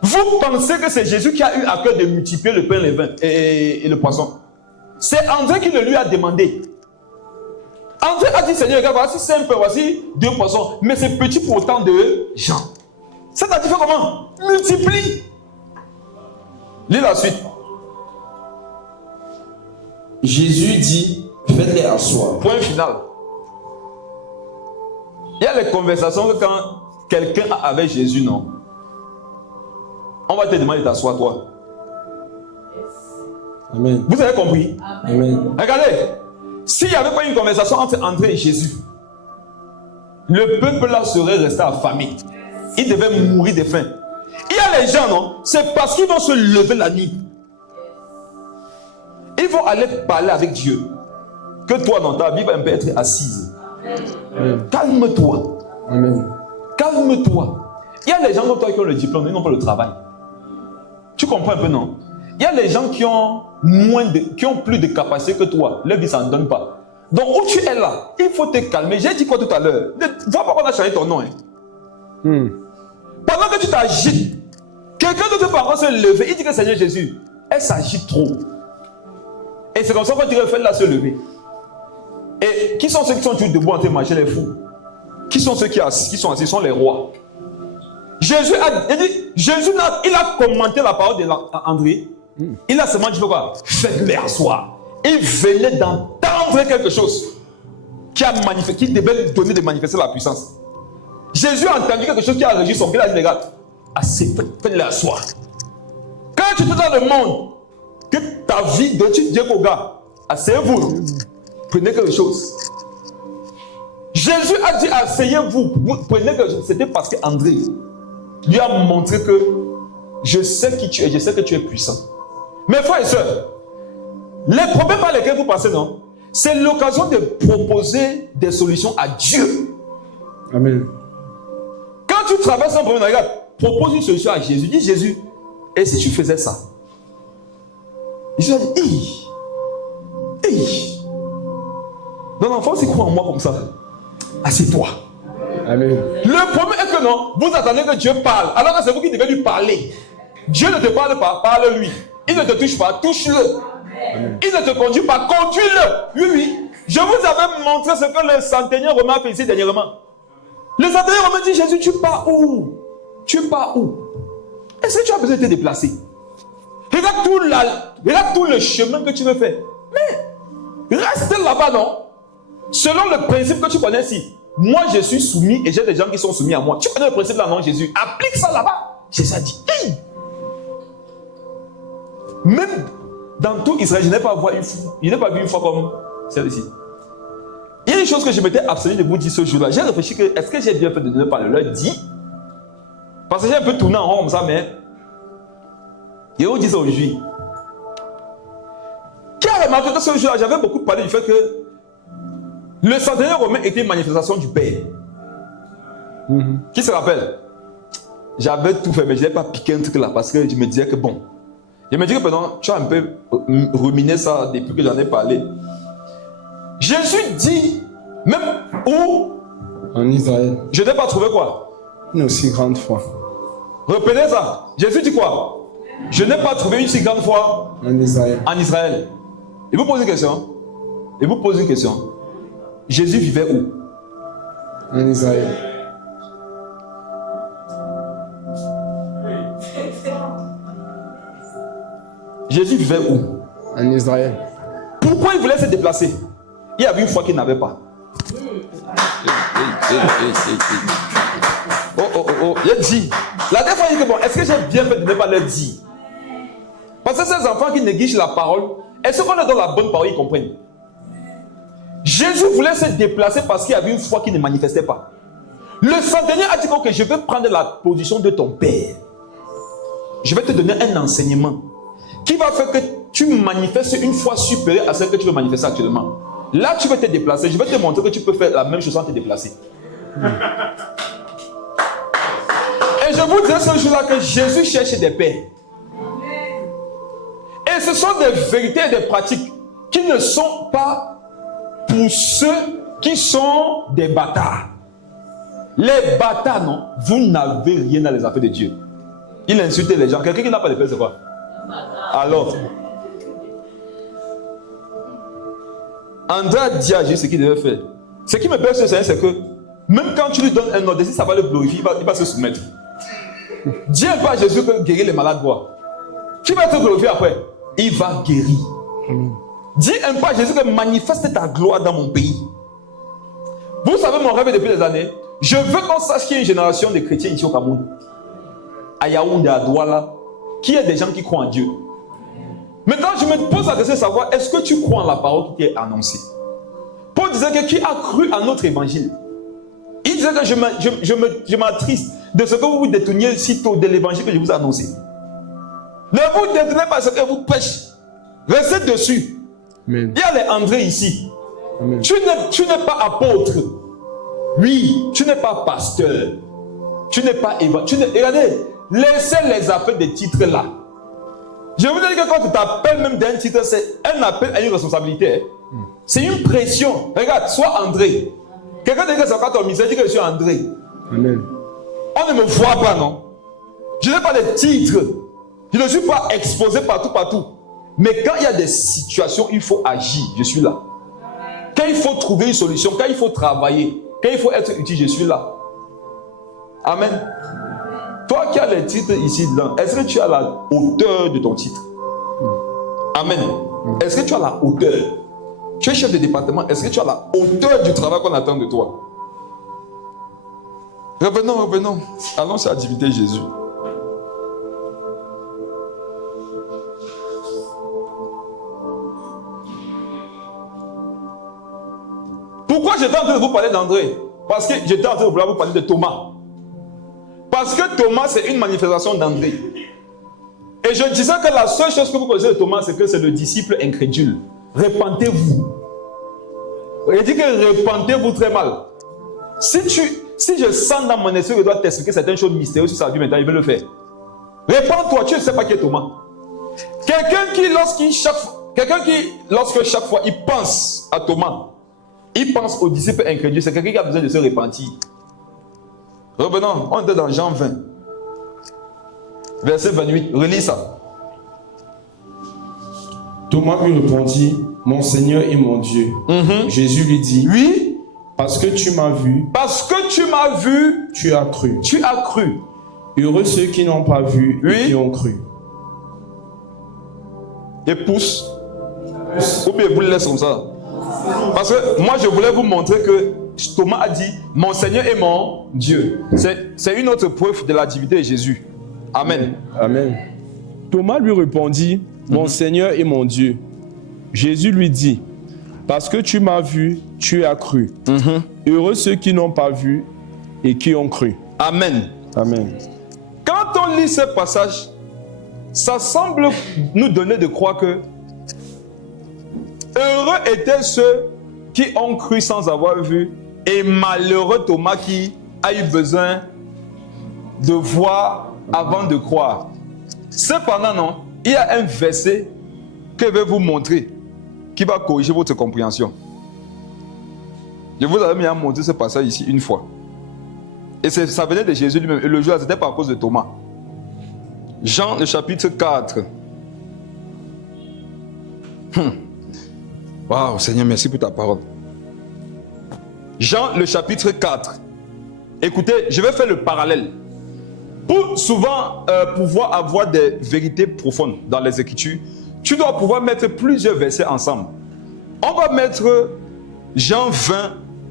Vous pensez que c'est Jésus qui a eu à cœur de multiplier le pain, le vin et le poisson? C'est André qui le lui a demandé. André a dit, Seigneur, regarde, voici 5 pains, voici 2 poissons, mais c'est petit pour autant de gens. C'est-à-dire fait comment? Multiplie. Lis la suite. Jésus dit, faites-les asseoir. Point final. Il y a les conversations que quand quelqu'un est avec Jésus, non, on va te demander de t'asseoir, toi. Amen. Vous avez compris? Amen. Regardez, s'il n'y avait pas une conversation entre André et Jésus, le peuple là serait resté affamé. Il devait mourir de faim. Il y a les gens, non, c'est parce qu'ils vont se lever la nuit. Ils vont aller parler avec Dieu. Que toi, dans ta vie, va un peu être assise. Amen. Calme-toi. Amen. Calme-toi. Il y a les gens comme toi qui ont le diplôme, ils n'ont pas le travail. Tu comprends un peu, non? Il y a les gens qui ont plus de capacité que toi. Leur vie, ça ne donne pas. Donc, où tu es là, il faut te calmer. J'ai dit quoi tout à l'heure? Vois pas qu'on a changé ton nom. Hein. Pendant que tu t'agites, quelqu'un d'autre peut encore se lever. Il dit que Seigneur Jésus, elle s'agite trop. Et c'est comme ça qu'on dirait, faites-la se lever. Et qui sont ceux qui sont toujours debout en train de marcher les fous? Qui sont ceux qui sont assis? Ce sont les rois. Jésus il a commenté la parole d'André. Il a seulement dit quoi? Faites-les asseoir. Il venait d'entendre quelque chose qui devait donner de manifester la puissance. Jésus a entendu quelque chose qui a régi son cœur. Il a dit, regarde, assez, faites-les asseoir. Quand tu es dans le monde, que ta vie, de tu dis au gars, asseyez-vous, prenez quelque chose. Jésus a dit, asseyez-vous, prenez quelque chose. C'était parce qu'André lui a montré que je sais qui tu es, je sais que tu es puissant. Mes frères et sœurs, les problèmes par lesquels vous passez, non, c'est l'occasion de proposer des solutions à Dieu. Amen. Quand tu traverses un problème, regarde, propose une solution à Jésus. Dis Jésus, et si tu faisais ça? Jésus a dit, hey. Dans l'enfant, c'est quoi en moi comme ça? Assieds-toi. Amen. Le problème est que non, vous attendez que Dieu parle, alors que c'est vous qui devez lui parler. Dieu ne te parle pas, parle-lui. Il ne te touche pas, touche-le. Amen. Il ne te conduit pas, conduis-le. Oui. Je vous avais montré ce que le centenier romain a fait ici dernièrement. Le centenier romain dit, Jésus, tu pars où? Tu pars où? Est-ce que tu as besoin de te déplacer? Regarde tout le chemin que tu veux faire. Mais reste là-bas, non? Selon le principe que tu connais ici. Moi, je suis soumis et j'ai des gens qui sont soumis à moi. Tu connais le principe là, non, Jésus? Applique ça là-bas. Jésus a dit, hey! Même dans tout Israël, je n'ai pas vu une fois comme celle-ci. Il y a une chose que je m'étais abstenu de vous dire ce jour-là. J'ai réfléchi que, est-ce que j'ai bien fait de ne pas le leur dire? Parce que j'ai un peu tourné en rond comme ça, mais je vous dis ça aujourd'hui. Qui a remarqué que ce jour-là, j'avais beaucoup parlé du fait que le centenier romain était une manifestation du Père. Qui se rappelle? J'avais tout fait, mais je n'avais pas piqué un truc là parce que je me disais que bon. Je me dis que pendant, tu as un peu ruminé ça depuis que j'en ai parlé. Jésus dit, même où? En Israël. Je n'ai pas trouvé quoi? Une aussi grande foi. Reprenez ça. Jésus dit quoi? Je n'ai pas trouvé une si grande foi en Israël. En Israël. Et vous posez une question. Jésus vivait où? En Israël. Jésus vivait où? En Israël. Pourquoi il voulait se déplacer? Il y avait une foi qu'il n'avait pas. Il a dit. La dernière fois, il dit que bon, est-ce que j'ai bien fait de ne pas leur dire? Parce que ces enfants qui négligent la parole, est-ce qu'on leur donne la bonne parole, ils comprennent? Jésus voulait se déplacer parce qu'il y avait une foi qui ne manifestait pas. Le centenier a dit que je veux prendre la position de ton père. je vais te donner un enseignement qui va faire que tu manifestes une foi supérieure à celle que tu veux manifester actuellement. Là, tu veux te déplacer. Je vais te montrer que tu peux faire la même chose sans te déplacer. Et je vous dis ce jour-là que Jésus cherche des pères. Et ce sont des vérités et des pratiques qui ne sont pas pour ceux qui sont des bâtards. Les bâtards, non, vous n'avez rien dans les affaires de Dieu. Il insulte les gens. Quelqu'un qui n'a pas de père, c'est quoi? Alors, André a dit à Jésus ce qu'il devait faire. Ce qui me plaît sur c'est que même quand tu lui donnes un ordre, si ça va le glorifier, il va se soumettre. Dis un peu à Jésus que guérir les malades, quoi. Qui va te glorifier après? Il va guérir. Dis un peu à Jésus que manifeste ta gloire dans mon pays. Vous savez mon rêve depuis des années. Je veux qu'on sache qu'il y a une génération de chrétiens ici au Cameroun, à Yaoundé, à Douala, qui est des gens qui croient en Dieu. Maintenant, je me pose la question de savoir, est-ce que tu crois en la parole qui est annoncée? Paul disait que qui a cru à notre évangile? Il disait que je m'attriste de ce que vous vous détourniez si tôt de l'évangile que je vous ai annoncé. Ne vous détournez pas de ce que vous prêchez. Restez dessus. Amen. Il y a les André ici. Amen. Tu n'es pas apôtre. Oui, tu n'es pas pasteur. Tu n'es pas évangile. Regardez, laissez les appels des titres là. Je vous dis que quand tu t'appelles même d'un titre, c'est un appel à une responsabilité. C'est une pression. Regarde, sois André. Quelqu'un dit que c'est pas ton ministère, dit que je suis André. Amen. On ne me voit pas, non? Je n'ai pas de titre. Je ne suis pas exposé partout. Mais quand il y a des situations, il faut agir. Je suis là. Quand il faut trouver une solution, quand il faut travailler, quand il faut être utile, je suis là. Amen. Toi qui as les titres ici dedans, est-ce que tu as la hauteur de ton titre? Amen. Est-ce que tu as la hauteur? Tu es chef de département, est-ce que tu as la hauteur du travail qu'on attend de toi? Revenons. Allons sur la divinité de Jésus. Pourquoi j'étais en train de vous parler d'André? Parce que j'étais en train de vouloir vous parler de Thomas. Parce que Thomas, c'est une manifestation d'André. Et je disais que la seule chose que vous connaissez de Thomas, c'est que c'est le disciple incrédule. Repentez-vous. Il dit que repentez-vous très mal. Si je sens dans mon esprit que je dois t'expliquer certaines choses mystérieuses sur sa vie maintenant, il veut le faire. Repends-toi, tu ne sais pas qui est Thomas. Quelqu'un qui, lorsque chaque fois il pense à Thomas, il pense au disciple incrédule, c'est quelqu'un qui a besoin de se repentir. Revenons, on était dans Jean 20, verset 28. Relis ça. Thomas lui répondit, mon Seigneur et mon Dieu. Jésus lui dit, oui, parce que tu m'as vu. Parce que tu m'as vu, tu as cru. Tu as cru. Heureux ceux qui n'ont pas vu et qui ont cru. Et pousse. Ou bien vous le laissez comme ça. Parce que moi je voulais vous montrer que Thomas a dit mon Seigneur et mon Dieu. C'est une autre preuve de la divinité de Jésus. Amen. Amen. Thomas lui répondit, mon Seigneur et mon Dieu. Jésus lui dit, parce que tu m'as vu, tu as cru. Heureux ceux qui n'ont pas vu et qui ont cru. Amen. Amen. Quand on lit ce passage, ça semble nous donner de croire que heureux étaient ceux qui ont cru sans avoir vu, et malheureux Thomas qui a eu besoin de voir avant de croire. Cependant, non, il y a un verset que je vais vous montrer qui va corriger votre compréhension. Je vous avais mis à montrer ce passage ici une fois. Et ça venait de Jésus lui-même. Et le jour, c'était pas à cause de Thomas. Jean, le chapitre 4. Waouh, Seigneur, merci pour ta parole. Jean, le chapitre 4. Écoutez, je vais faire le parallèle. Pour souvent pouvoir avoir des vérités profondes dans les Écritures, tu dois pouvoir mettre plusieurs versets ensemble. On va mettre Jean 20,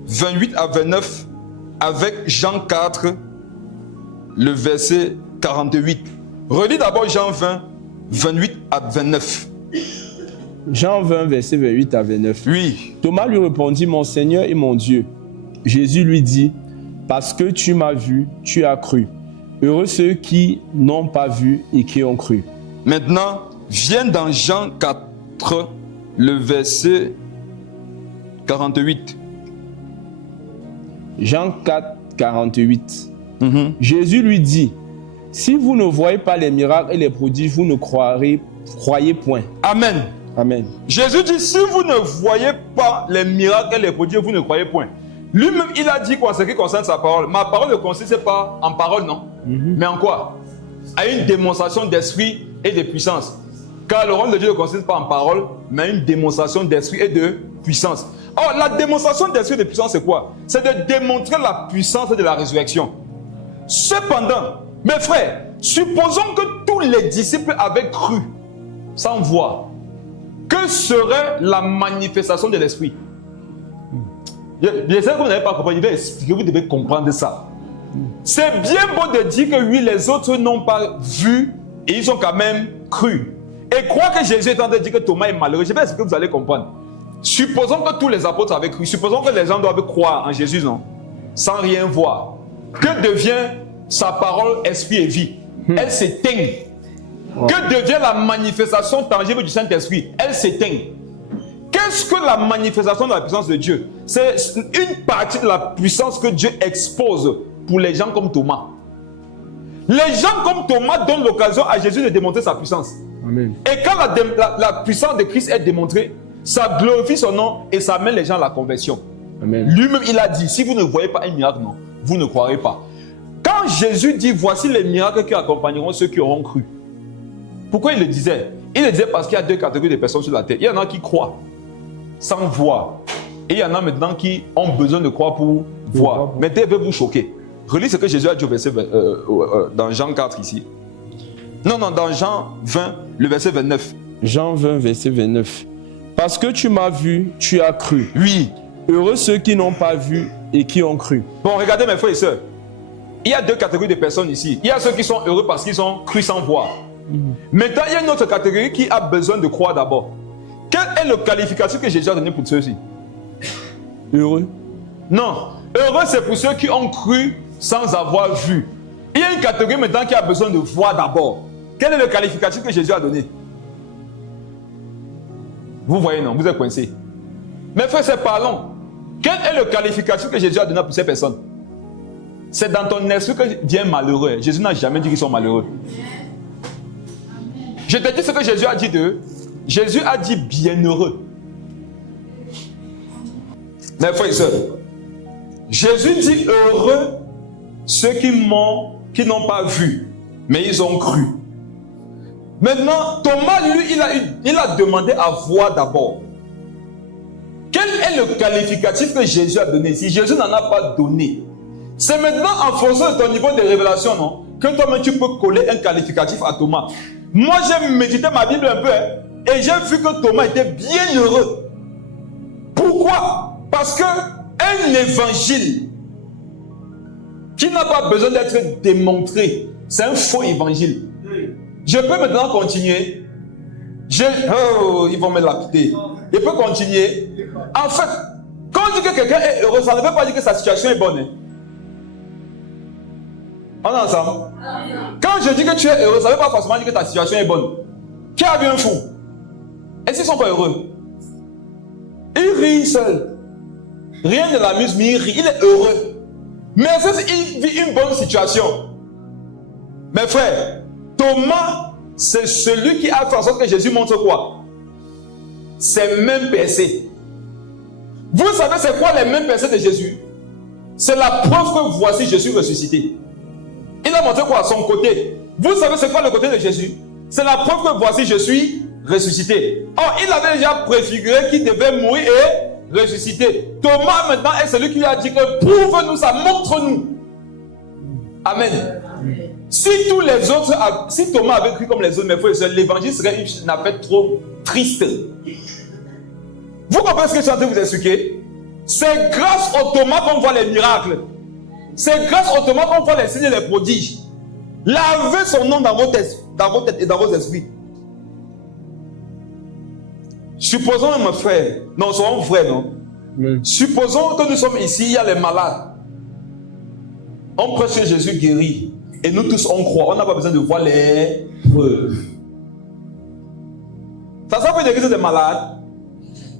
28 à 29 avec Jean 4, le verset 48. Relis d'abord Jean 20, 28 à 29. Jean 20, verset 28 à 29. Oui. Thomas lui répondit, mon Seigneur et mon Dieu. Jésus lui dit, parce que tu m'as vu, tu as cru. Heureux ceux qui n'ont pas vu et qui ont cru. Maintenant, viens dans Jean 4, le verset 48. Jean 4, 48. Jésus lui dit, si vous ne voyez pas les miracles et les prodiges, vous ne croyez point. Amen. Amen. Jésus dit, si vous ne voyez pas les miracles et les prodiges, vous ne croyez point. Lui-même, il a dit quoi, ce qui concerne sa parole. Ma parole ne consiste pas en parole, non. Mais en quoi? À une démonstration d'esprit et de puissance. Car le rôle de Dieu ne consiste pas en parole, mais à une démonstration d'esprit et de puissance. Or, la démonstration d'esprit et de puissance, c'est quoi? C'est de démontrer la puissance de la résurrection. Cependant, mes frères, supposons que tous les disciples avaient cru, sans voir, que serait la manifestation de l'esprit. Je sais que vous n'avez pas compris, je vais expliquer, vous devez comprendre ça. C'est bien beau de dire que oui, les autres n'ont pas vu et ils ont quand même cru. Et croire que Jésus est en train de dire que Thomas est malheureux, je vais expliquer que vous allez comprendre. Supposons que tous les apôtres avaient cru, supposons que les gens doivent croire en Jésus, non? Sans rien voir. Que devient sa parole, esprit et vie? Elle s'éteint. Que devient la manifestation tangible du Saint-Esprit? Elle s'éteint. Qu'est-ce que la manifestation de la puissance de Dieu? C'est une partie de la puissance que Dieu expose pour les gens comme Thomas. Les gens comme Thomas donnent l'occasion à Jésus de démontrer sa puissance. Amen. Et quand la puissance de Christ est démontrée, ça glorifie son nom et ça amène les gens à la conversion. Amen. Lui-même, il a dit, si vous ne voyez pas un miracle, non, vous ne croirez pas. Quand Jésus dit, voici les miracles qui accompagneront ceux qui auront cru. Pourquoi il le disait? Il le disait parce qu'il y a deux catégories de personnes sur la terre. Il y en a qui croient sans voir. Et il y en a maintenant qui ont besoin de croire pour voir. Maintenant, je vais vous choquer. Relis ce que Jésus a dit au verset, dans Jean 4 ici. Non, dans Jean 20, le verset 29. Jean 20, verset 29. Parce que tu m'as vu, tu as cru. Oui. Heureux ceux qui n'ont pas vu et qui ont cru. Bon, regardez mes frères et sœurs. Il y a deux catégories de personnes ici. Il y a ceux qui sont heureux parce qu'ils ont cru sans voir. Maintenant, il y a une autre catégorie qui a besoin de croire d'abord. Quel est le qualificatif que Jésus a donné pour ceux-ci? Heureux? Non. Heureux, c'est pour ceux qui ont cru sans avoir vu. Il y a une catégorie maintenant qui a besoin de voir d'abord. Quel est le qualificatif que Jésus a donné? Vous voyez, non? Vous êtes coincés. Mes frères, c'est parlons. Quel est le qualificatif que Jésus a donné pour ces personnes? C'est dans ton esprit que vient malheureux. Jésus n'a jamais dit qu'ils sont malheureux. Je te dis ce que Jésus a dit d'eux. Jésus a dit bienheureux. Mes frères et sœurs, Jésus dit heureux ceux qui n'ont pas vu, mais ils ont cru. Maintenant, Thomas, lui, il a demandé à voir d'abord. Quel est le qualificatif que Jésus a donné ici? Jésus n'en a pas donné. C'est maintenant en fonction de ton niveau de révélation, non, que toi-même tu peux coller un qualificatif à Thomas. Moi, j'ai médité ma Bible un peu, et j'ai vu que Thomas était bien heureux. Pourquoi? Parce qu'un évangile qui n'a pas besoin d'être démontré, c'est un faux évangile. Je peux maintenant continuer. Ils vont me lapider. Je peux continuer. En fait, quand on dit que quelqu'un est heureux, ça ne veut pas dire que sa situation est bonne. On est ensemble? Quand je dis que tu es heureux, ça ne veut pas forcément dire que ta situation est bonne. Qui a vu un fou? Est-ce qu'ils ne sont pas heureux? Il rit seul. Rien ne l'amuse, mais il rit. Il est heureux. Mais il vit une bonne situation. Mes frères, Thomas, c'est celui qui a fait en sorte que Jésus montre quoi? Ses mêmes percées. Vous savez c'est quoi les mêmes percées de Jésus? C'est la preuve que voici je suis ressuscité. Il a montré quoi à son côté? Vous savez c'est quoi le côté de Jésus? C'est la preuve que voici je suis ressuscité. Or, il avait déjà préfiguré qu'il devait mourir et ressusciter. Thomas maintenant est celui qui lui a dit que prouve-nous ça, montre-nous. Amen. Si tous les autres, si Thomas avait cru comme les autres, mes frères et sœurs, l'évangile serait une affaire trop triste. Vous comprenez ce que je suis en train de vous expliquer? C'est grâce au Thomas qu'on voit les miracles. C'est grâce au Thomas qu'on voit les signes et les prodiges. Lavez son nom dans votre tête et dans vos esprits. Supposons, mes frères, non, soyons vrais, non? Oui. Supposons que nous sommes ici, il y a les malades. On prêche que Jésus guérit. Et nous tous, on croit. On n'a pas besoin de voir les preuves. Ça peut être l'église des malades.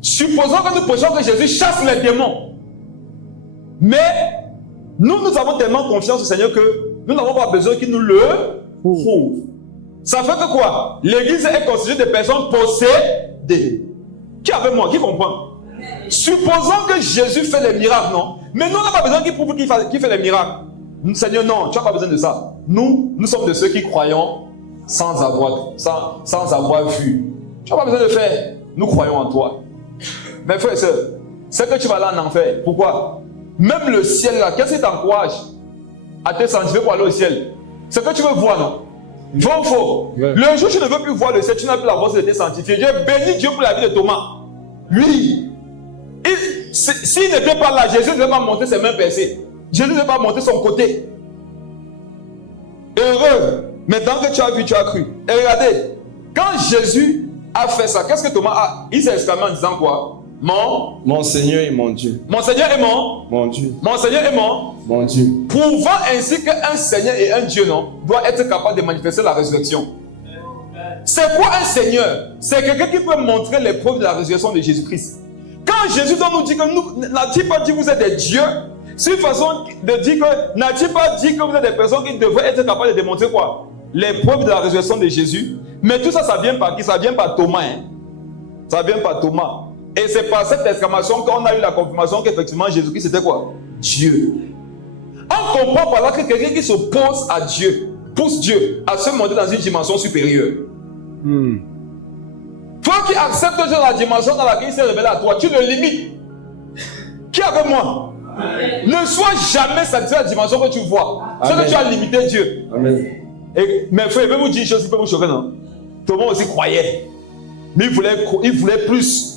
Supposons que nous prêchons que Jésus chasse les démons. Mais nous avons tellement confiance au Seigneur que nous n'avons pas besoin qu'il nous le prouve. Ça fait que quoi? L'église est constituée de personnes possédées. Qui avec moi? Qui comprend? Supposons que Jésus fait les miracles, non? Mais nous, on n'a pas besoin qu'il prouve qu'il fait les miracles. Seigneur, non, tu n'as pas besoin de ça. Nous sommes de ceux qui croyons sans avoir vu. Tu n'as pas besoin de faire. Nous croyons en toi. Mais frère et soeur, c'est que tu vas aller en enfer. Pourquoi? Même le ciel là, qu'est-ce qui t'encourage à te sanctifier pour aller au ciel? C'est que tu veux voir, non? Vrai ou faux? Ouais. Le jour où tu ne veux plus voir le ciel, tu n'as plus la force de te sanctifier. Dieu bénit Dieu pour la vie de Thomas. Lui, s'il n'était pas là, Jésus ne devait pas monter ses mains percées. Jésus ne devait pas monter son côté. Heureux. Maintenant que tu as vu, tu as cru. Et regardez, quand Jésus a fait ça, qu'est-ce que Thomas a? Il s'est exclamé en disant quoi? Mon Seigneur et mon Dieu. Mon Seigneur et mon Dieu. Mon Seigneur et mon Dieu. Prouvant ainsi qu'un Seigneur et un Dieu, non, doit être capable de manifester la résurrection. C'est quoi un Seigneur? C'est quelqu'un qui peut montrer les preuves de la résurrection de Jésus-Christ. Quand Jésus nous dit que nous, n'a-t-il pas dit que vous êtes des dieux? C'est une façon de dire que, n'a-t-il pas dit que vous êtes des personnes qui devraient être capables de démontrer quoi? Les preuves de la résurrection de Jésus. Mais tout ça, ça vient par qui? Ça vient par Thomas. Hein? Ça vient par Thomas. Et c'est par cette exclamation qu'on a eu la confirmation qu'effectivement Jésus-Christ c'était quoi? Dieu. On comprend par là que quelqu'un qui s'oppose à Dieu pousse Dieu à se monter dans une dimension supérieure. Toi qui acceptes Dieu dans la dimension dans laquelle il s'est révélé à toi, tu le limites. Qui est avec moi? Amen. Ne sois jamais satisfait de la dimension que tu vois. C'est que tu as limité Dieu. Amen. Mais frère, je vais vous dire une chose qui peut vous choquer, non? Thomas aussi croyait. Mais il voulait plus.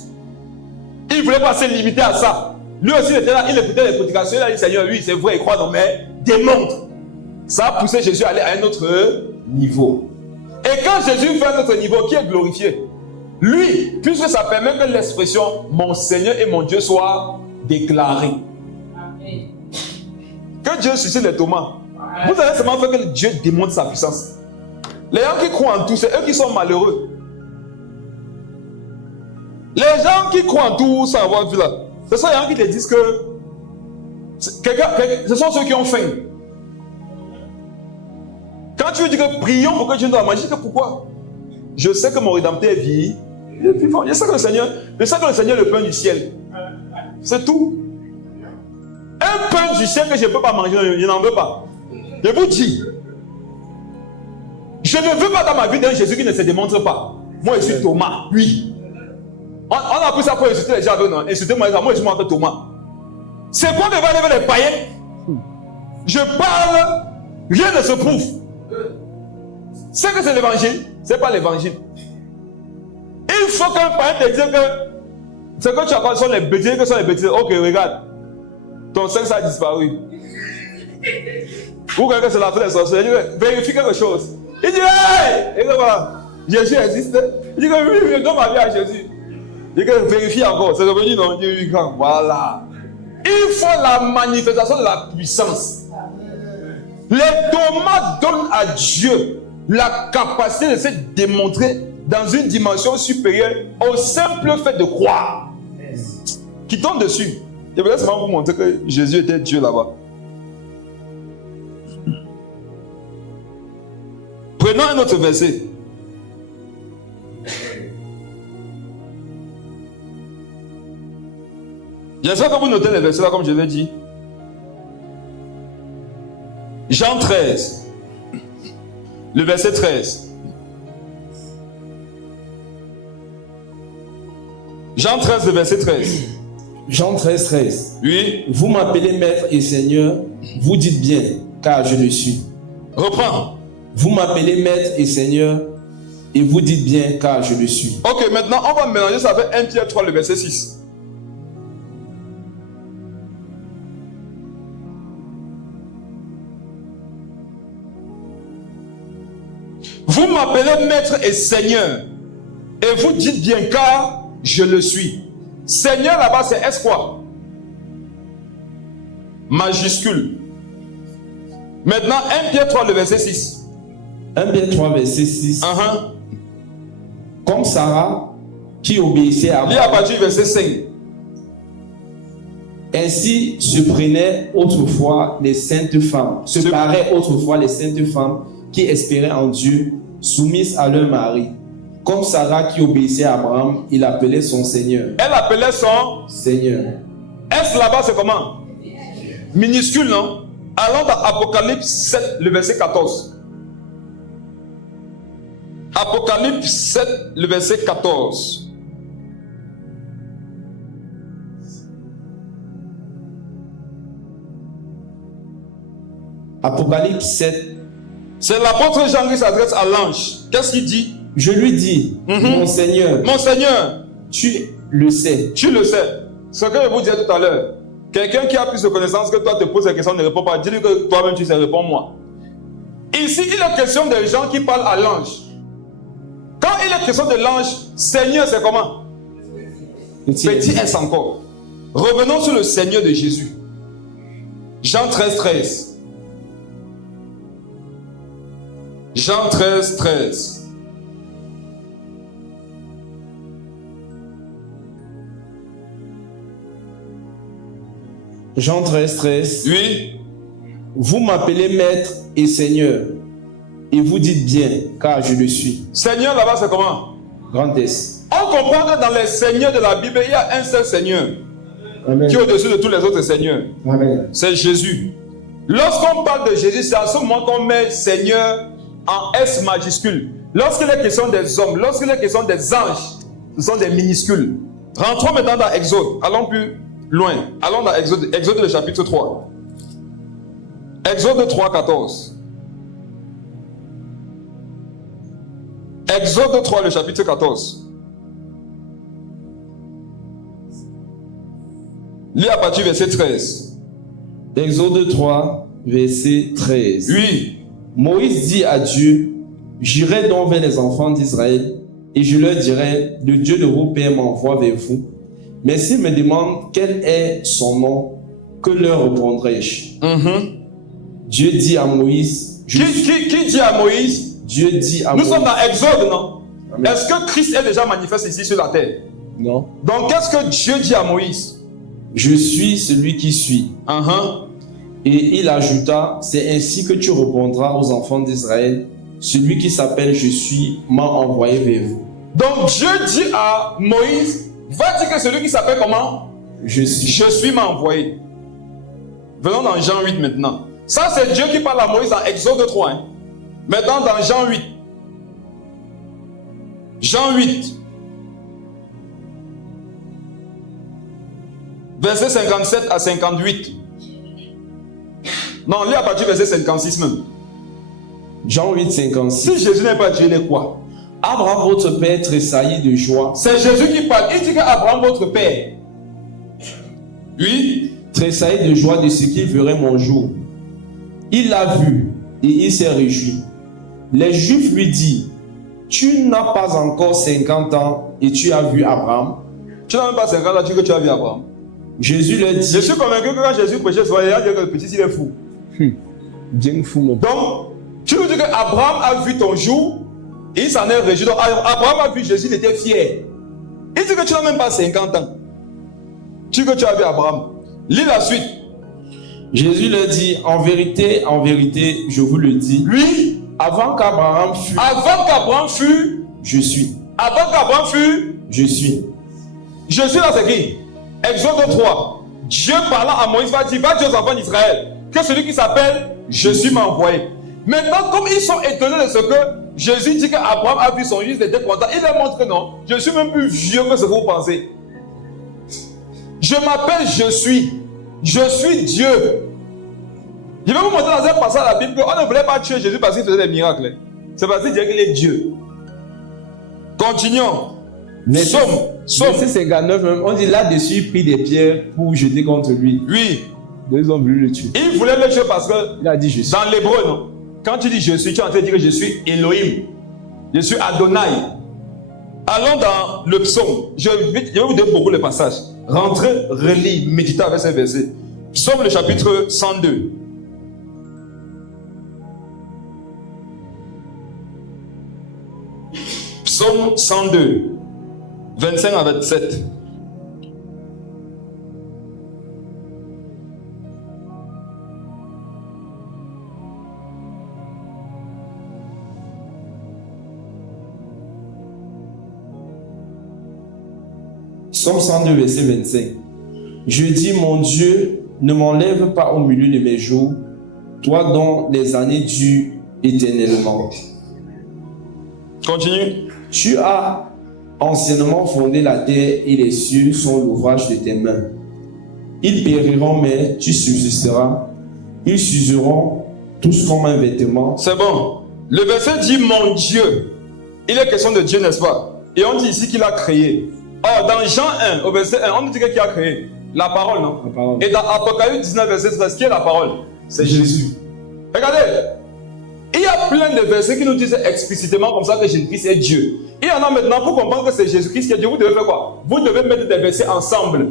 Il ne voulait pas se limiter à ça. Lui aussi, il était là, il écoutait les prédications. Il a dit, Seigneur, oui, c'est vrai, il croit, non, mais démontre. Ça a poussé Jésus à aller à un autre niveau. Et quand Jésus fait un autre niveau, qui est glorifié? Lui, puisque ça permet que l'expression mon Seigneur et mon Dieu soit déclarée. Amen. Que Dieu suscite les Thomas. Amen. Vous avez seulement fait que Dieu démontre sa puissance. Les gens qui croient en tout, c'est eux qui sont malheureux. Les gens qui croient en tout sans avoir vu là, ce sont les gens qui te disent que ce sont ceux qui ont faim. Quand tu veux dire que prions pour que Dieu nous donne à manger, pourquoi? Je sais que mon Rédempteur est vivant. Je sais que le Seigneur est le pain du ciel. C'est tout. Un pain du ciel que je ne peux pas manger, je n'en veux pas. Je vous dis, je ne veux pas dans ma vie d'un Jésus qui ne se démontre pas. Moi, je suis Thomas, lui. On a pris ça pour insulter les gens. Non, insultez-moi, moi je suis mon Thomas. C'est quoi que va aller vers les païens? Je parle, rien ne se prouve. C'est que c'est l'évangile, c'est pas l'évangile. Il faut qu'un païen te dise que ce que tu as sont les bêtises, que sont les bêtises. Ok, regarde, ton sexe a disparu. Ou quelqu'un se l'a fait les sorciers, il dit vérifie quelque chose. Il dit hey! Et que voilà, Jésus existe. Il dit que oui, je donne ma vie à Jésus. Il dit que vérifie encore, c'est revenu, non? Il dit oui, voilà. Il faut la manifestation de la puissance. Les Thomas donnent à Dieu la capacité de se démontrer dans une dimension supérieure au simple fait de croire. Qui tombe dessus. Je voulais seulement vous montrer que Jésus était Dieu là-bas. Prenons un autre verset. J'espère que vous notez les versets là comme je l'ai dit. Jean 13, le verset 13. Jean 13, le verset 13. Jean 13, 13. Oui. Vous m'appelez maître et Seigneur, vous dites bien, car je le suis. Reprends. Vous m'appelez maître et Seigneur, et vous dites bien, car je le suis. Ok, maintenant on va mélanger ça avec 1 Pierre 3, le verset 6. Vous m'appelez maître et Seigneur, et vous dites bien, car je le suis. Seigneur là-bas, c'est S quoi? Majuscule. Maintenant, 1 Pierre 3, le verset 6. 1 Pierre 3, verset 6. Comme Sarah, qui obéissait à Lis à partir du verset 5. Ainsi se prenaient autrefois les saintes femmes, se paraient autrefois les saintes femmes qui espéraient en Dieu, soumises à leur mari. Comme Sarah qui obéissait à Abraham, il appelait son Seigneur. Elle appelait son Seigneur. S là-bas, c'est comment? Minuscule, non? Allons dans Apocalypse 7, le verset 14. Apocalypse 7, le verset 14. Apocalypse 7. C'est l'apôtre Jean qui s'adresse à l'ange. Qu'est-ce qu'il dit? Je lui dis, mon Seigneur, tu le sais. Tu le sais. Ce que je vous disais tout à l'heure. Quelqu'un qui a plus de connaissances que toi te pose la question, ne répond pas. Dis-lui que toi-même tu sais, réponds-moi. Ici, il est question des gens qui parlent à l'ange. Quand il est question de l'ange, Seigneur, c'est comment? Petit S encore. Revenons sur le Seigneur de Jésus. Jean 13, 13. Jean 13, 13. Jean 13, 13. Oui. Vous m'appelez maître et Seigneur, et vous dites bien, car je le suis. Seigneur là-bas, c'est comment? Grand S. On comprend que dans les seigneurs de la Bible, il y a un seul Seigneur. Amen. Qui est au-dessus de tous les autres seigneurs. Amen. C'est Jésus. Lorsqu'on parle de Jésus, c'est à ce moment qu'on met Seigneur en S majuscule. Lorsqu'il est question des hommes, lorsqu'il est question des anges, ce sont des minuscules. Rentrons maintenant dans Exode. Allons plus loin. Allons dans Exode, Exode le chapitre 3. Exode 3, 14. Exode 3, le chapitre 14. Lis à partir du verset 13. Exode 3, verset 13. Oui. Moïse dit à Dieu, j'irai donc vers les enfants d'Israël et je leur dirai, le Dieu de vos pères m'envoie vers vous. Mais s'ils me demandent quel est son nom, que leur répondrai-je? Dieu dit à Moïse. Qui dit à Moïse? Dieu dit à Moïse. Nous sommes dans Exode, non? Amen. Est-ce que Christ est déjà manifeste ici sur la terre? Non. Donc qu'est-ce que Dieu dit à Moïse? Je suis celui qui suis. Et il ajouta, c'est ainsi que tu répondras aux enfants d'Israël, celui qui s'appelle Je suis m'a envoyé vers vous. Donc Dieu dit à Moïse, va dire que celui qui s'appelle comment? Je suis m'a envoyé. Venons dans Jean 8 maintenant. Ça c'est Dieu qui parle à Moïse dans Exode 3. Maintenant dans Jean 8. Jean 8. Verset 57 à 58. Non, lis à partir du verset 56 même. Jean 8, 56. Si Jésus n'est pas Dieu, il est quoi? Abraham, votre père, tressaillit de joie. C'est Jésus qui parle. Il dit qu'Abraham, votre père. Oui. Tressaillit de joie de ce qu'il verrait mon jour. Il l'a vu et il s'est réjoui. Les Juifs lui disent, tu n'as pas encore 50 ans et tu as vu Abraham. Tu n'as même pas 50 ans, tu dis que tu as vu Abraham. Jésus leur dit. Je suis convaincu que quand Jésus prêchait, il y a que le petit, il est fou. Bien fou, mon père. Donc, tu nous dis qu'Abraham a vu ton jour, et il s'en est réjoui. Donc, Abraham a vu Jésus, il était fier. Il dit que tu n'as même pas 50 ans. Tu dis que tu as vu Abraham. Lis la suite. Jésus leur dit, en vérité, je vous le dis. Lui, avant qu'Abraham fût, je suis. Avant qu'Abraham fût, je suis. Je suis là, c'est qui? Exode 3. Dieu parlant à Moïse va dire, va dire aux enfants d'Israël que celui qui s'appelle Je suis m'a envoyé. Maintenant, comme ils sont étonnés de ce que Jésus dit qu'Abraham a vu son fils, il était content, il leur montre que non, je suis même plus vieux que ce que vous pensez. Je m'appelle Je suis Dieu. Je vais vous montrer dans un passage de la Bible qu'on ne voulait pas tuer Jésus parce qu'il faisait des miracles. C'est parce qu'il disait qu'il est Dieu. Continuons. Verset 59, on dit là-dessus, il prit des pierres pour jeter contre lui. Oui. Ils ont voulu le tuer. Il voulait le tuer parce que il a dit je suis. Dans l'hébreu, non? Quand tu dis je suis, tu es en train de dire que je suis Elohim. Je suis Adonai. Allons dans le psaume. Je vais vous donner beaucoup le passage. Rentrez, relis, méditez avec ces versets. Psaume le chapitre 102. Psaume 102, 25 à 27. Psaume 102, verset 25. Je dis, mon Dieu, ne m'enlève pas au milieu de mes jours, toi dont les années durent éternellement. Continue. Tu as anciennement fondé la terre et les cieux sont l'ouvrage de tes mains. Ils périront, mais tu subsisteras. Ils s'useront tous comme un vêtement. C'est bon. Le verset dit mon Dieu. Il est question de Dieu, n'est-ce pas? Et on dit ici qu'il a créé. Or, dans Jean 1, au verset 1, on nous dit qui a créé? La parole, non? La parole. Et dans Apocalypse 19, verset 13, qui est la parole? C'est Jésus. Regardez, il y a plein de versets qui nous disent explicitement comme ça que Jésus-Christ est Dieu. Il y en a maintenant, pour comprendre que c'est Jésus-Christ qui est Dieu, vous devez faire quoi? Vous devez mettre des versets ensemble.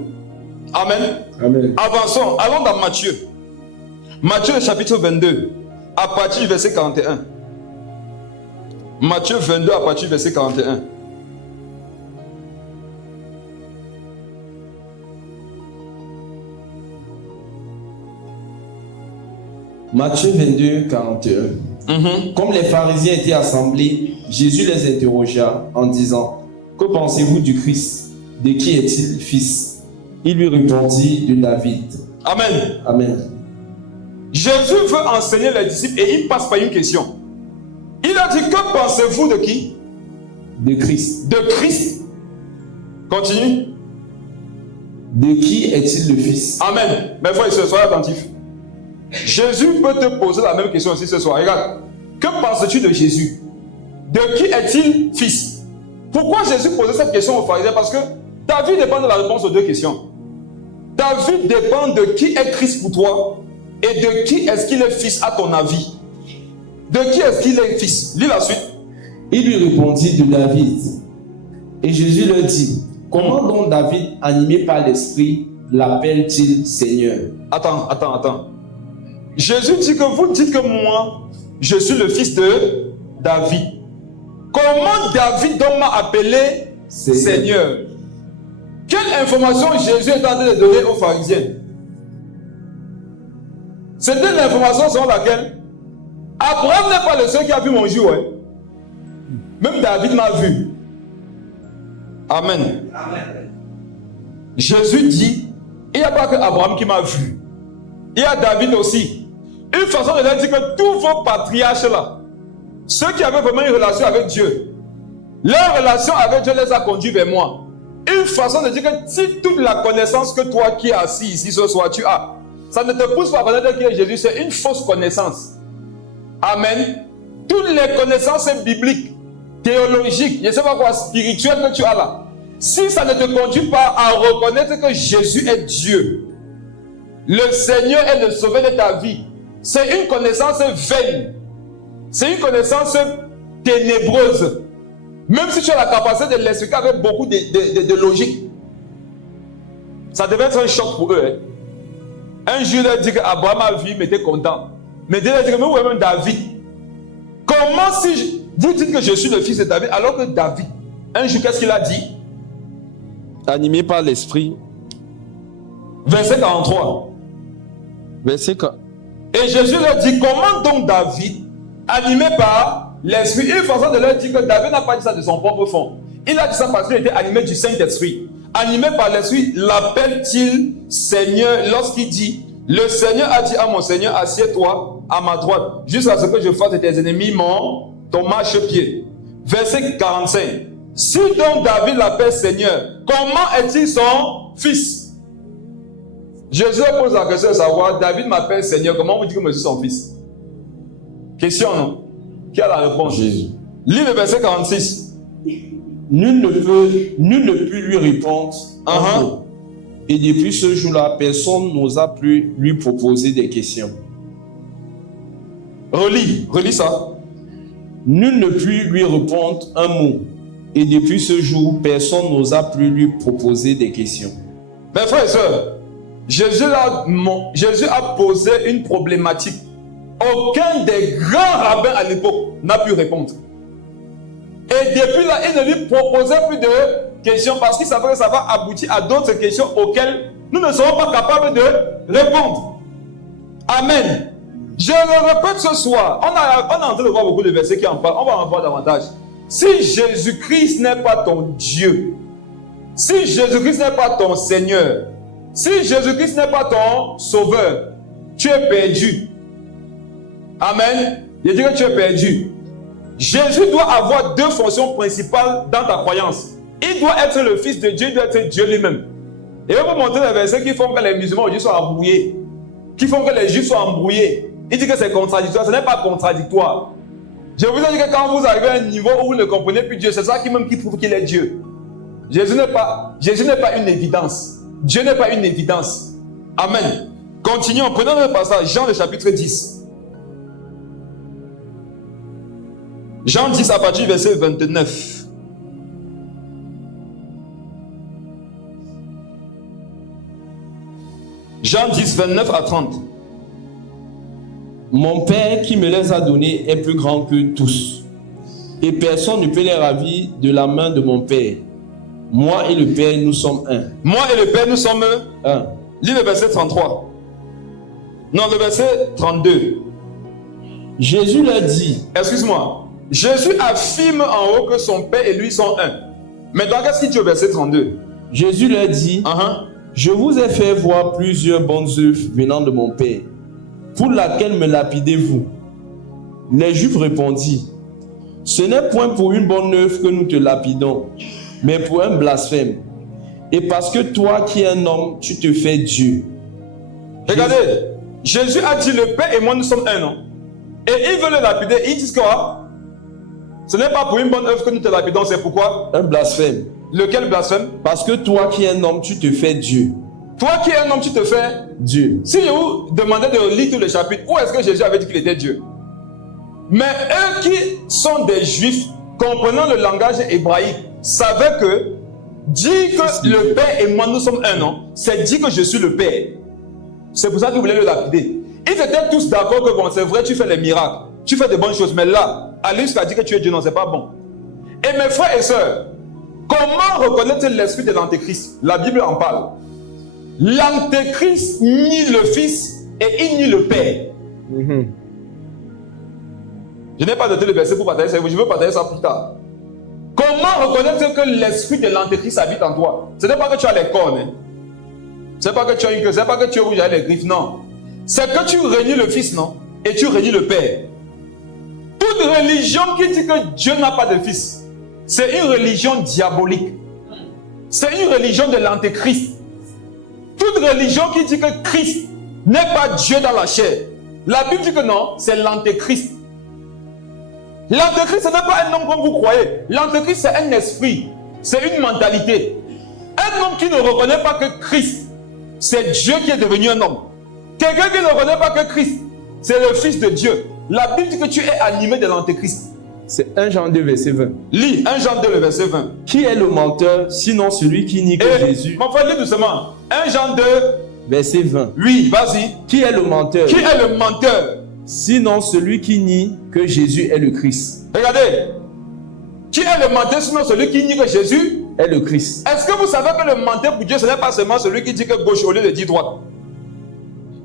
Amen. Amen. Avançons, allons dans Matthieu. Matthieu chapitre 22, à partir du verset 41. Matthieu 22, à partir du verset 41. Matthieu 22, 41. Comme les pharisiens étaient assemblés, Jésus les interrogea en disant, que pensez-vous du Christ? De qui est-il fils? Il lui répondit, de David. Amen. Amen. Jésus veut enseigner les disciples et il passe par une question. Il a dit, que pensez-vous de qui? De Christ. De Christ. Continue. De qui est-il le fils? Amen. Mes frères et sœurs, soyez attentifs. Jésus peut te poser la même question aussi ce soir. Regarde. Que penses-tu de Jésus? De qui est-il fils? Pourquoi Jésus posait cette question aux pharisiens? Parce que ta vie dépend de la réponse aux deux questions. Ta vie dépend de qui est Christ pour toi et de qui est-ce qu'il est fils à ton avis. De qui est-ce qu'il est fils? Lis la suite. Il lui répondit, de David. Et Jésus leur dit, comment donc David, animé par l'Esprit, l'appelle-t-il Seigneur? Attends. Jésus dit que vous dites que moi, je suis le fils de David. Comment David donc m'a appelé Seigneur? Quelle information Jésus est en train de donner aux pharisiens? C'était l'information selon laquelle Abraham n'est pas le seul qui a vu mon jour. Hein. Même David m'a vu. Amen. Amen. Jésus dit, il n'y a pas que Abraham qui m'a vu. Il y a David aussi. Une façon de leur dire que tous vos patriarches là, ceux qui avaient vraiment une relation avec Dieu, leur relation avec Dieu les a conduits vers moi. Une façon de dire que si toute la connaissance que toi qui es assis ici ce soir tu as, ça ne te pousse pas à connaître qui est Jésus, c'est une fausse connaissance. Amen. Toutes les connaissances bibliques, théologiques, je ne sais pas quoi, spirituelles que tu as là, si ça ne te conduit pas à reconnaître que Jésus est Dieu, le Seigneur est le sauveur de ta vie, c'est une connaissance vaine. C'est une connaissance ténébreuse. Même si tu as la capacité de l'expliquer avec beaucoup de logique, ça devait être un choc pour eux. Hein. Un jour, il a dit qu'Abraham a vu, mais était content. Mais il a dit que mais où est même David? Comment si vous dites que je suis le fils de David, alors que David, un jour, qu'est-ce qu'il a dit? Animé par l'Esprit. Verset 43. Verset 43. Et Jésus leur dit, comment donc David, animé par l'Esprit, une façon de leur dire que David n'a pas dit ça de son propre fond. Il a dit ça parce qu'il était animé du Saint-Esprit. Animé par l'Esprit, l'appelle-t-il Seigneur lorsqu'il dit, le Seigneur a dit à mon Seigneur, assieds-toi à ma droite, jusqu'à ce que je fasse de tes ennemis ton marchepied. Verset 45. Si donc David l'appelle Seigneur, comment est-il son fils? Jésus pose la question de savoir, David m'appelle Seigneur, comment vous dites que je suis son fils? Question, non? Qui a la réponse? Jésus. Lis le verset 46. Nul ne peut lui répondre. Et depuis ce jour-là, personne n'osa plus lui proposer des questions. Relis ça. Nul ne put lui répondre un mot. Et depuis ce jour, personne n'osa plus lui proposer des questions. Mes frères et sœurs, Jésus a posé une problématique. Aucun des grands rabbins à l'époque n'a pu répondre. Et depuis là, il ne lui proposait plus de questions parce qu'il savait que ça va aboutir à d'autres questions auxquelles nous ne serons pas capables de répondre. Amen. Je le répète ce soir, on est en train de voir beaucoup de versets qui en parlent, on va en voir davantage. Si Jésus-Christ n'est pas ton Dieu, si Jésus-Christ n'est pas ton Seigneur, si Jésus-Christ n'est pas ton Sauveur, tu es perdu. Amen. Je dis que tu es perdu. Jésus doit avoir deux fonctions principales dans ta croyance. Il doit être le Fils de Dieu, il doit être Dieu lui-même. Et je vais vous montrer des versets qui font que les musulmans aujourd'hui soient embrouillés, qui font que les juifs soient embrouillés. Il dit que c'est contradictoire, ce n'est pas contradictoire. Je vous ai dit que quand vous arrivez à un niveau où vous ne comprenez plus Dieu, c'est ça qui prouve qu'il est Dieu. Jésus n'est pas une évidence. Dieu n'est pas une évidence. Amen. Continuons, prenons le passage, Jean le chapitre 10. Jean 10 à partir du verset 29. Jean 10, 29 à 30. Mon Père qui me les a donnés est plus grand que tous. Et personne ne peut les ravir de la main de mon Père. Moi et le Père, nous sommes un. Moi et le Père, nous sommes un. Lis le verset 33. Non, le verset 32. Jésus leur dit. Excuse-moi. Jésus affirme en haut que son Père et lui sont un. Maintenant, qu'est-ce qu'il dit au verset 32? Jésus leur dit. Je vous ai fait voir plusieurs bonnes œuvres venant de mon Père. Pour laquelle me lapidez-vous? Les Juifs répondirent. Ce n'est point pour une bonne œuvre que nous te lapidons, mais pour un blasphème. Et parce que toi qui es un homme, tu te fais Dieu. Regardez, Jésus a dit le Père et moi nous sommes un, non? Et ils veulent le lapider, ils disent quoi? Ce n'est pas pour une bonne œuvre que nous te lapidons, c'est pourquoi? Un blasphème. Lequel blasphème? Parce que toi qui es un homme, tu te fais Dieu. Toi qui es un homme, tu te fais Dieu. Si je vous demandais de lire tout le chapitre, où est-ce que Jésus avait dit qu'il était Dieu? Mais eux qui sont des Juifs, comprenant le langage hébraïque, savaient que dire que le Père et moi nous sommes un, non? C'est dire que je suis le Père. C'est pour ça qu'ils voulaient le lapider. Ils étaient tous d'accord que bon, c'est vrai, tu fais les miracles, tu fais de bonnes choses, mais là, aller jusqu'à dire que tu es Dieu, non, c'est pas bon. Et mes frères et sœurs, comment reconnaître l'esprit de l'Antéchrist? La Bible en parle. L'Antéchrist nie le Fils et il nie le Père. Je n'ai pas noté le verset pour partager ça, je veux partager ça plus tard. Comment reconnaître que l'esprit de l'Antéchrist habite en toi? Ce n'est pas que tu as les cornes, hein. Ce n'est pas que tu as une queue, ce n'est pas que tu es rouge avec les griffes, non. C'est que tu réunis le Fils, non? Et tu réunis le Père. Toute religion qui dit que Dieu n'a pas de Fils, c'est une religion diabolique. C'est une religion de l'Antéchrist. Toute religion qui dit que Christ n'est pas Dieu dans la chair, la Bible dit que non, c'est l'Antéchrist. L'Antéchrist, ce n'est pas un homme comme vous croyez. L'Antéchrist, c'est un esprit, c'est une mentalité. Un homme qui ne reconnaît pas que Christ, c'est Dieu qui est devenu un homme. Quelqu'un qui ne reconnaît pas que Christ, c'est le Fils de Dieu. La Bible dit que tu es animé de l'Antéchrist. C'est 1 Jean 2, verset 20. Lis 1 Jean 2, le verset 20. Qui est le menteur, sinon celui qui nie que Jésus? Mon frère, lis doucement. 1 Jean 2, verset 20. Oui, vas-y. Qui est le menteur? Qui est le menteur? Sinon celui qui nie que Jésus est le Christ. Regardez. Qui est le menteur, sinon celui qui nie que Jésus est le Christ? Est-ce que vous savez que le menteur pour Dieu, ce n'est pas seulement celui qui dit que gauche au lieu de dire droite?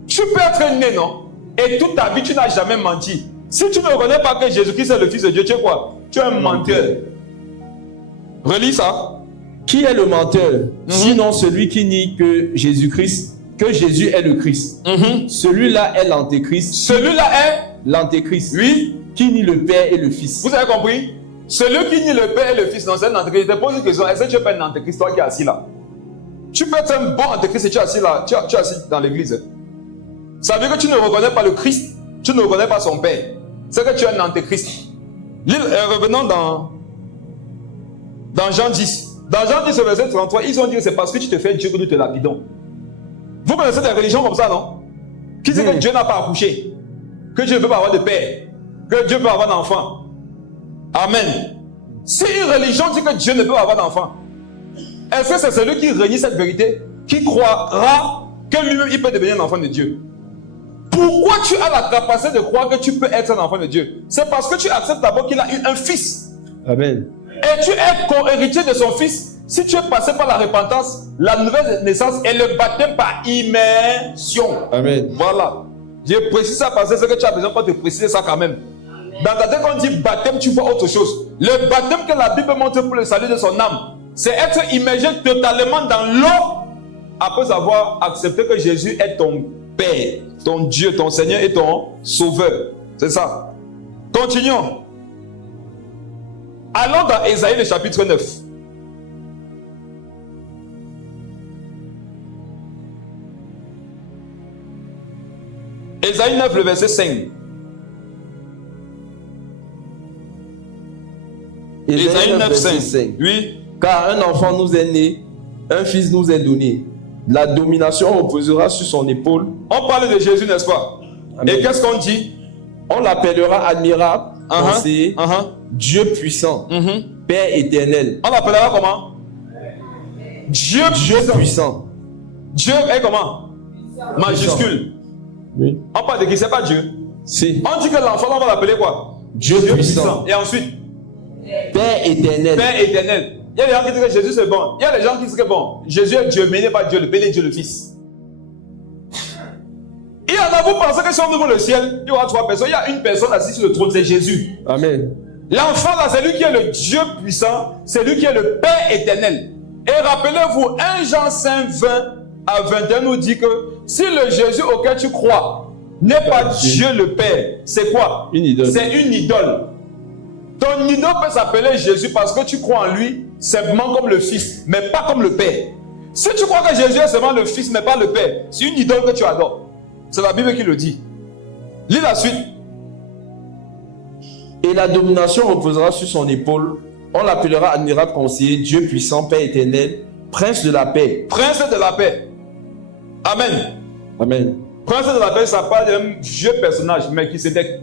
Tu peux être né, non? Et toute ta vie, tu n'as jamais menti. Si tu ne reconnais pas que Jésus-Christ est le Fils de Dieu, tu es quoi? Tu es un menteur. Relis ça. Qui est le menteur? Sinon celui qui nie que Jésus-Christ, que Jésus est le Christ. Celui-là est l'Antéchrist. Celui-là est l'Antéchrist. Oui. Qui nie le Père et le Fils. Vous avez compris? Celui qui nie le Père et le Fils, non, c'est un Antéchrist. Je te pose une question. Est-ce que tu es pas un Antéchrist, toi qui es assis là? Tu peux être un bon Antéchrist et tu es assis là. Tu es assis dans l'église. Ça veut dire que tu ne reconnais pas le Christ. Tu ne reconnais pas son Père. C'est que tu es un Antéchrist. Revenons dans Jean 10. Dans Jean 10, verset 33, ils ont dit que c'est parce que tu te fais Dieu que nous te lapidons. Vous connaissez des religions comme ça, non? Qui disent que Dieu n'a pas accouché, que Dieu ne peut pas avoir de père, que Dieu peut avoir d'enfant. Amen. Si une religion dit que Dieu ne peut pas avoir d'enfant, est-ce que c'est celui qui renie cette vérité, qui croira que lui-même il peut devenir un enfant de Dieu? Pourquoi tu as la capacité de croire que tu peux être un enfant de Dieu? C'est parce que tu acceptes d'abord qu'il a eu un fils. Amen. Et tu es co-héritier de son Fils. Si tu es passé par la repentance, la nouvelle naissance et le baptême par immersion. Amen. Voilà. Je précise ça parce que c'est ce que tu as besoin pour te préciser ça quand même. Dans ta tête, quand on dit baptême, tu vois autre chose. Le baptême que la Bible montre pour le salut de son âme, c'est être immergé totalement dans l'eau après avoir accepté que Jésus est ton Père, ton Dieu, ton Seigneur et ton Sauveur. C'est ça. Continuons. Allons dans Ésaïe le chapitre 9. Ésaïe 9, le verset 5. Ésaïe 9, 5. Oui. Car un enfant nous est né, un fils nous est donné. La domination reposera sur son épaule. On parle de Jésus, n'est-ce pas? Amen. Et qu'est-ce qu'on dit? On l'appellera admirable, conseiller, Dieu puissant, Père éternel. On l'appellera comment? Dieu puissant. Dieu est comment? Majuscule. Oui. On parle de qui? C'est pas Dieu. Si. On dit que l'enfant, on va l'appeler quoi? Dieu puissant. Et ensuite? Père éternel. Père éternel. Il y a des gens qui disent que Jésus c'est bon. Il y a des gens qui disent que bon, Jésus est Dieu, mais il n'est pas Dieu le Père, il est Dieu le Fils. Il y en a, vous pensez que si on ouvre le ciel, il y aura 3 personnes. Il y a une personne assise sur le trône, c'est Jésus. Amen. L'enfant là, c'est lui qui est le Dieu puissant, c'est lui qui est le Père éternel. Et rappelez-vous, 1 Jean 5, 20 à 21 nous dit que si le Jésus auquel tu crois n'est pas Dieu le Père, c'est quoi? Une idole. C'est une idole. Ton idole peut s'appeler Jésus parce que tu crois en lui simplement comme le Fils, mais pas comme le Père. Si tu crois que Jésus est seulement le Fils, mais pas le Père, c'est une idole que tu adores. C'est la Bible qui le dit. Lis la suite. Et la domination reposera sur son épaule. On l'appellera admirable conseiller, Dieu puissant, Père éternel, Prince de la paix. Prince de la paix. Amen. Amen. Prince de la paix, ça parle d'un vieux personnage, Melchisedec.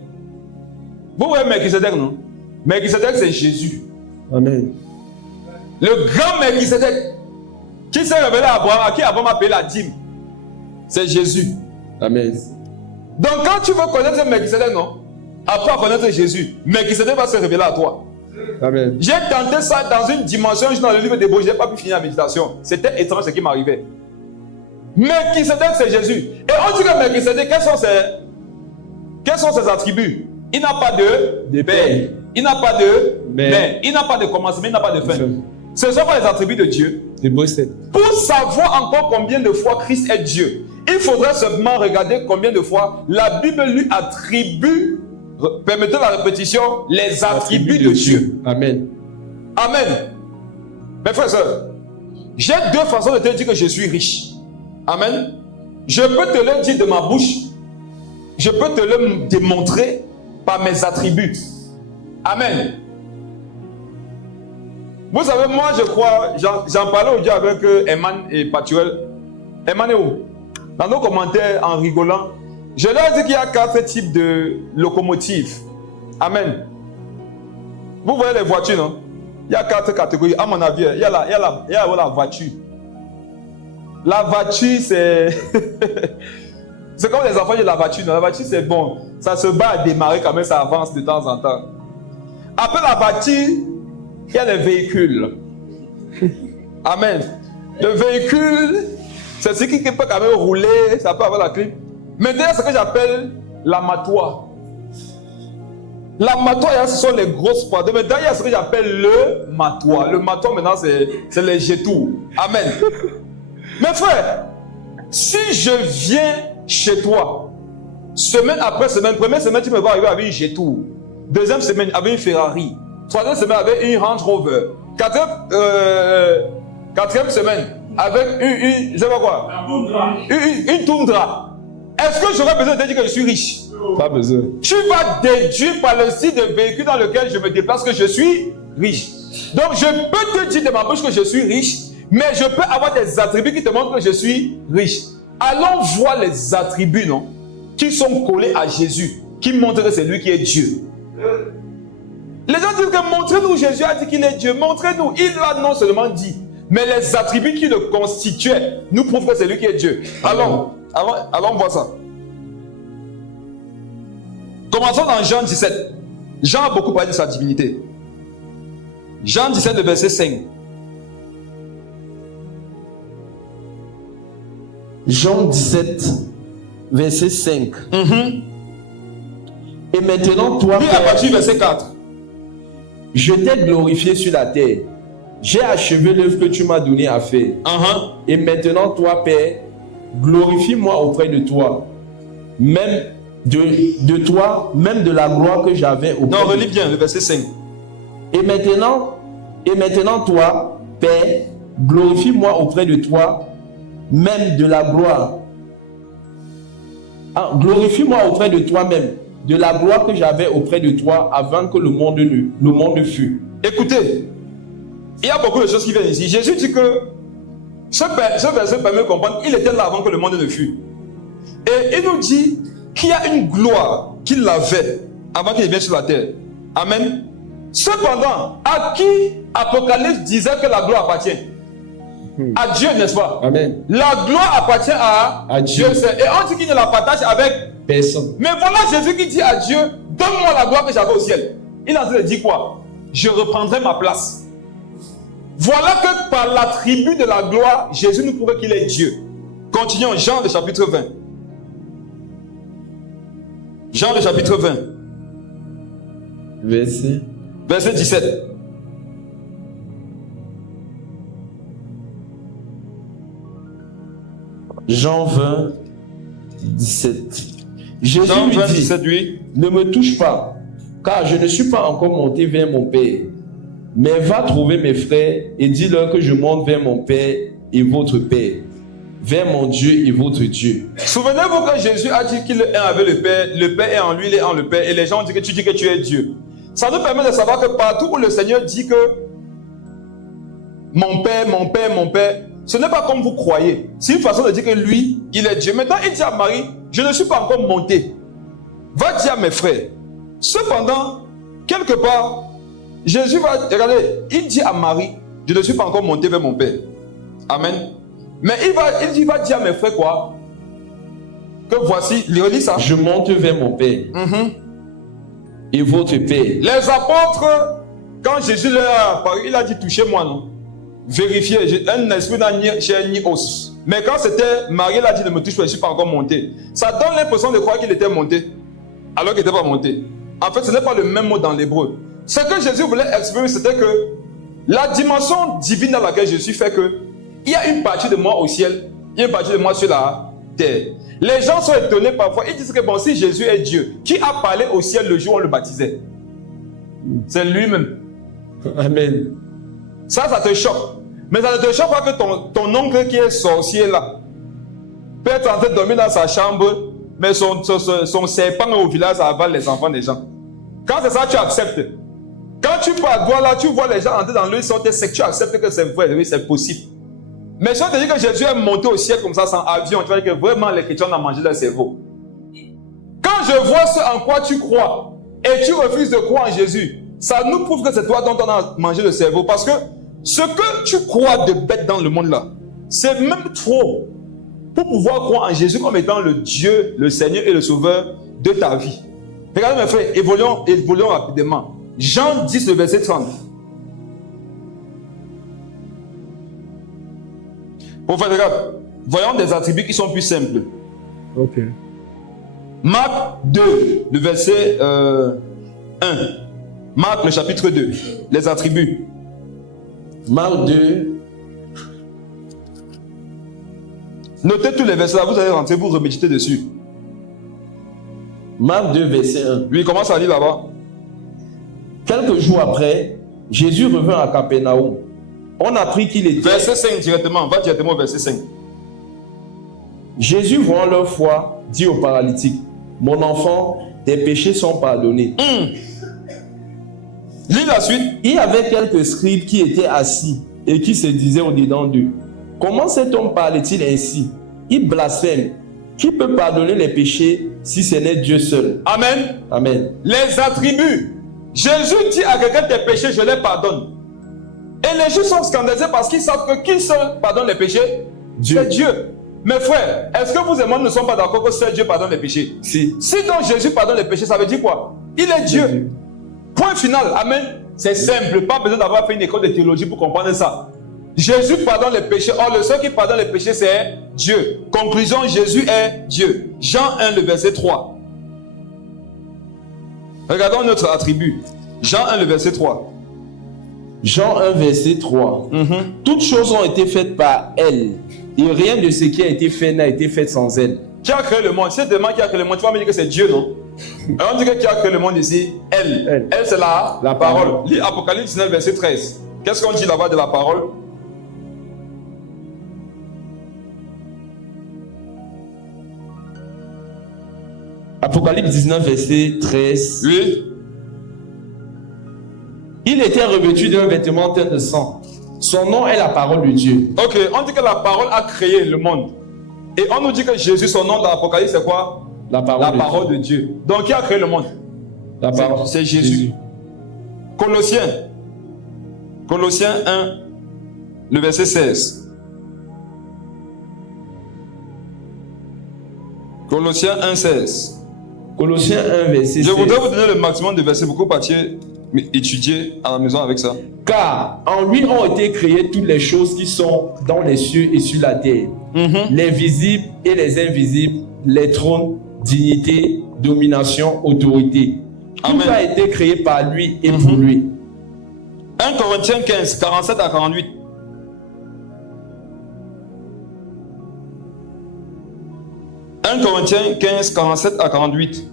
Vous voyez Melchisedec, non? Melchisedec, c'est Jésus. Amen. Le grand Melchisedec qui s'est révélé à Abraham, à qui Abraham a payé la dîme, c'est Jésus. Amen. Donc quand tu veux connaître Melchisedec, non? Après connaître Jésus, Melchisedec va se révéler à toi. Amen. J'ai tenté ça dans une dimension, dans le livre des Beaux, je n'ai pas pu finir la méditation. C'était étrange ce qui m'arrivait. Melchisedec, c'est Jésus. Et on dit que Melchisedec, quels sont ses attributs? Il n'a pas de père. Il n'a pas de mère. Il n'a pas de commencement, il n'a pas de fin. Ce sont pas les attributs de Dieu. Pour savoir encore combien de fois Christ est Dieu, il faudrait seulement regarder combien de fois la Bible lui attribue, permettez la répétition, les attributs de Dieu. Amen. Amen. Mes frères et sœurs, j'ai 2 façons de te dire que je suis riche. Amen. Je peux te le dire de ma bouche. Je peux te le démontrer par mes attributs. Amen. Vous savez, moi je crois, j'en parlais aujourd'hui avec Eman et Patuel. Eman est où? Dans nos commentaires, en rigolant, je leur ai dit qu'il y a 4 types de locomotives. Amen. Vous voyez les voitures, non? Il y a 4 catégories. À mon avis, il y a la voiture. La voiture, c'est... c'est comme les enfants de la voiture. Non? La voiture, c'est bon. Ça se bat à démarrer quand même, ça avance de temps en temps. Après la voiture, il y a les véhicules. Amen. Le véhicule, c'est ce qui peut quand même rouler, ça peut avoir la clim. Maintenant, il y a ce que j'appelle l'amatoire. L'amatoire, ce sont les grosses poids. Maintenant, il y a ce que j'appelle le matoire. Le matoire, maintenant, c'est les jetours. Amen. Mes frères, si je viens chez toi, semaine après semaine, première semaine, tu me vas arriver avec une jetour. Deuxième semaine, avec une Ferrari. Troisième semaine, avec une Range Rover. Quatrième semaine, avec une je sais pas quoi. Une Tundra. Est-ce que j'aurais besoin de te dire que je suis riche? Pas besoin. Tu vas déduire par le style de véhicule dans lequel je me déplace que je suis riche. Donc je peux te dire de ma bouche que je suis riche, mais je peux avoir des attributs qui te montrent que je suis riche. Allons voir les attributs, non, qui sont collés à Jésus, qui montrent que c'est lui qui est Dieu. Les gens disent que montrez-nous, Jésus a dit qu'il est Dieu, montrez-nous. Il l'a non seulement dit, mais les attributs qui le constituaient nous prouvent que c'est lui qui est Dieu. Allons voir ça. Commençons dans Jean 17. Jean a beaucoup parlé de sa divinité. Jean 17, le verset 5. Jean 17, verset 5. Et maintenant, toi, Puis à partir du verset 4. je t'ai glorifié sur la terre. J'ai achevé l'œuvre que tu m'as donné à faire. Et maintenant, toi, Père, glorifie-moi auprès de toi. Même de toi, même de la gloire que j'avais auprès de toi. Non, relis bien le verset 5. Et maintenant, toi, Père, glorifie-moi auprès de toi, même de la gloire. Glorifie-moi auprès de toi-même, de la gloire que j'avais auprès de toi avant que le monde fût. Écoutez, il y a beaucoup de choses qui viennent ici. Jésus dit que ce verset permet de comprendre qu'il était là avant que le monde ne fût. Et il nous dit qu'il y a une gloire qu'il avait avant qu'il vienne sur la terre. Amen. Cependant, à qui Apocalypse disait que la gloire appartient? À Dieu, n'est-ce pas? Amen. La gloire appartient à Dieu. Et on dit qu'il ne la partage avec personne. Mais voilà Jésus qui dit à Dieu, donne-moi la gloire que j'avais au ciel. Il est en train de dire quoi? Je reprendrai ma place. Voilà que par l'attribut de la gloire, Jésus nous prouve qu'il est Dieu. Continuons, Jean le chapitre 20. Jean le chapitre 20. Verset 17. Jean 20, 17. Jésus Jean 20, lui dit, 17, oui. ne me touche pas, car je ne suis pas encore monté vers mon Père. Mais va trouver mes frères et dis-leur que je monte vers mon Père et votre Père, vers mon Dieu et votre Dieu. Souvenez-vous que Jésus a dit qu'il est un avec le Père est en lui, il est en le Père, et les gens disent que tu dis que tu es Dieu. Ça nous permet de savoir que partout où le Seigneur dit que mon Père, mon Père, mon Père, ce n'est pas comme vous croyez. C'est une façon de dire que lui, il est Dieu. Maintenant, il dit à Marie, je ne suis pas encore monté. Va dire à mes frères. Cependant, quelque part, Jésus va, regardez, il dit à Marie, je ne suis pas encore monté vers mon Père. Amen. Mais il va dire à mes frères quoi? Que voici, relis ça. Je monte vers mon Père et votre Père. Les apôtres, quand Jésus leur a apparu, il a dit, touchez-moi, non? Vérifiez, un esprit n'a ni chair ni os. Mais quand c'était Marie, elle a dit, ne me touche pas, je ne suis pas encore monté. Ça donne l'impression de croire qu'il était monté, alors qu'il n'était pas monté. En fait, ce n'est pas le même mot dans l'hébreu. Ce que Jésus voulait exprimer, c'était que la dimension divine dans laquelle je suis fait que il y a une partie de moi au ciel, il y a une partie de moi sur la terre. Les gens sont étonnés parfois. Ils disent que bon, si Jésus est Dieu, qui a parlé au ciel le jour où on le baptisait? C'est lui-même. Amen. Ça te choque. Mais ça ne te choque pas que ton oncle qui est sorcier là peut être en train de dormir dans sa chambre, mais son serpent au village avale les enfants des gens. Quand c'est ça, tu acceptes. Quand tu pars là, tu vois les gens entrer dans le sortir, c'est que tu acceptes que c'est vrai, oui, c'est possible. Mais si on te dit que Jésus est monté au ciel comme ça sans avion, tu vas dire que vraiment les chrétiens ont mangé leur cerveau. Quand je vois ce en quoi tu crois et tu refuses de croire en Jésus, ça nous prouve que c'est toi dont on a mangé le cerveau. Parce que ce que tu crois de bête dans le monde là, c'est même trop pour pouvoir croire en Jésus comme étant le Dieu, le Seigneur et le Sauveur de ta vie. Regardez mes frères, évoluons rapidement. Jean 10, le verset 30. Pour faire regarde, voyons des attributs qui sont plus simples. Ok. Marc 2, le verset 1. Marc, le chapitre 2, les attributs. Marc 2. Notez tous les versets là, vous allez rentrer, vous reméditer dessus. Marc 2, verset 1. Oui, commence à lire là-bas. Quelques jours après, Jésus revint à Capernaum. On a appris qu'il était... Verset 5 directement, va directement au verset 5. Jésus, voyant leur foi, dit au paralytique, mon enfant, tes péchés sont pardonnés. Lis la suite. Il y avait quelques scribes qui étaient assis et qui se disaient au-dedans d'eux, comment cet homme parlait-il ainsi? Il blasphème. Qui peut pardonner les péchés si ce n'est Dieu seul? Amen. Amen. Les attributs. Jésus dit à quelqu'un, tes péchés, je les pardonne. Et les gens sont scandalisés parce qu'ils savent que qui seul pardonne les péchés? Dieu. C'est Dieu. Mes frères, est-ce que vous et moi ne sommes pas d'accord que seul Dieu pardonne les péchés? Si. Si donc Jésus pardonne les péchés, ça veut dire quoi? Il est Dieu. Point final. Amen. C'est simple, pas besoin d'avoir fait une école de théologie pour comprendre ça. Jésus pardonne les péchés. Or, le seul qui pardonne les péchés, c'est Dieu. Conclusion, Jésus est Dieu. Jean 1, le verset 3. Regardons notre attribut. Jean 1, le verset 3. Jean 1, verset 3. Toutes choses ont été faites par elle, et rien de ce qui a été fait n'a été fait sans elle. Qui a créé le monde? Si c'est demain qui a créé le monde, tu vas me dire que c'est Dieu, non? Alors on dit que qui a créé le monde ici? Elle. Elle, c'est la parole. Lis Apocalypse 19, verset 13. Qu'est-ce qu'on dit là-bas de la parole? Apocalypse 19, verset 13. Oui. Il était revêtu d'un vêtement teint de sang. Son nom est la parole de Dieu. Ok, on dit que la parole a créé le monde. Et on nous dit que Jésus, son nom dans l'Apocalypse, c'est quoi? La parole de Dieu. Donc, qui a créé le monde? La parole. C'est Jésus. Colossiens 1, le verset 16. Colossiens 1, 16. Colossiens 1, verset 16. Je voudrais vous donner le maximum de versets pour que vous partiez étudier à la maison avec ça. Car en lui ont été créées toutes les choses qui sont dans les cieux et sur la terre, les visibles et les invisibles, les trônes, dignités, domination, autorité. Tout a été créé par lui et pour lui. 1 Corinthiens 15, 47 à 48. « 1 Corinthiens 15, 47 à 48. »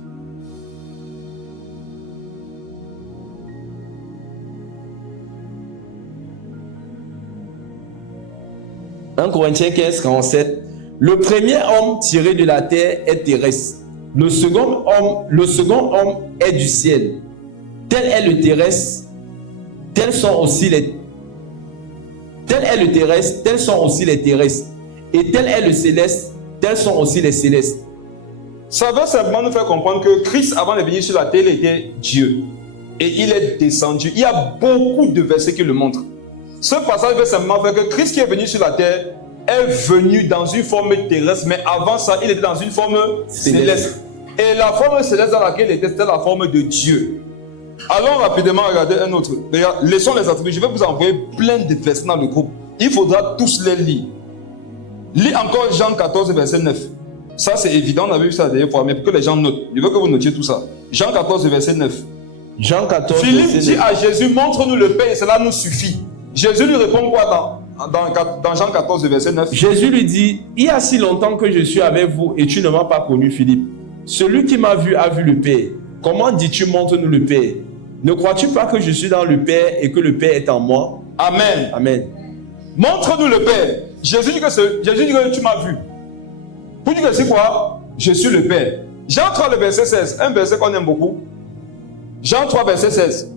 1 Corinthiens 15, 47. Le premier homme tiré de la terre est terrestre. Le second homme est du ciel. Tel est le terrestre, tels sont aussi les terrestres. Et tel est le céleste, tels sont aussi les célestes. Ça veut simplement nous faire comprendre que Christ, avant de venir sur la terre, il était Dieu. Et il est descendu. Il y a beaucoup de versets qui le montrent. Ce passage veut simplement faire que Christ qui est venu sur la terre est venu dans une forme terrestre, mais avant ça, il était dans une forme céleste. Et la forme céleste dans laquelle il était, c'était la forme de Dieu. Allons rapidement regarder un autre. Regarde, laissons les attributs. Je vais vous envoyer plein de versets dans le groupe. Il faudra tous les lire. Lis encore Jean 14, verset 9. Ça, c'est évident, on avait vu ça la dernière fois, mais pour que les gens notent. Je veux que vous notiez tout ça. Jean 14, verset 9. Jean 14, Philippe dit à Jésus, montre-nous le Père et cela nous suffit. Jésus lui répond quoi dans Jean 14, verset 9? Jésus lui dit, il y a si longtemps que je suis avec vous et tu ne m'as pas connu, Philippe. Celui qui m'a vu a vu le Père. Comment dis-tu, montre-nous le Père? Ne crois-tu pas que je suis dans le Père et que le Père est en moi? Amen. Amen. Montre-nous le Père. Jésus dit que tu m'as vu. Pour dire que c'est quoi? Je suis le Père. Jean 3, le verset 16. Un verset qu'on aime beaucoup. Jean 3, verset 16.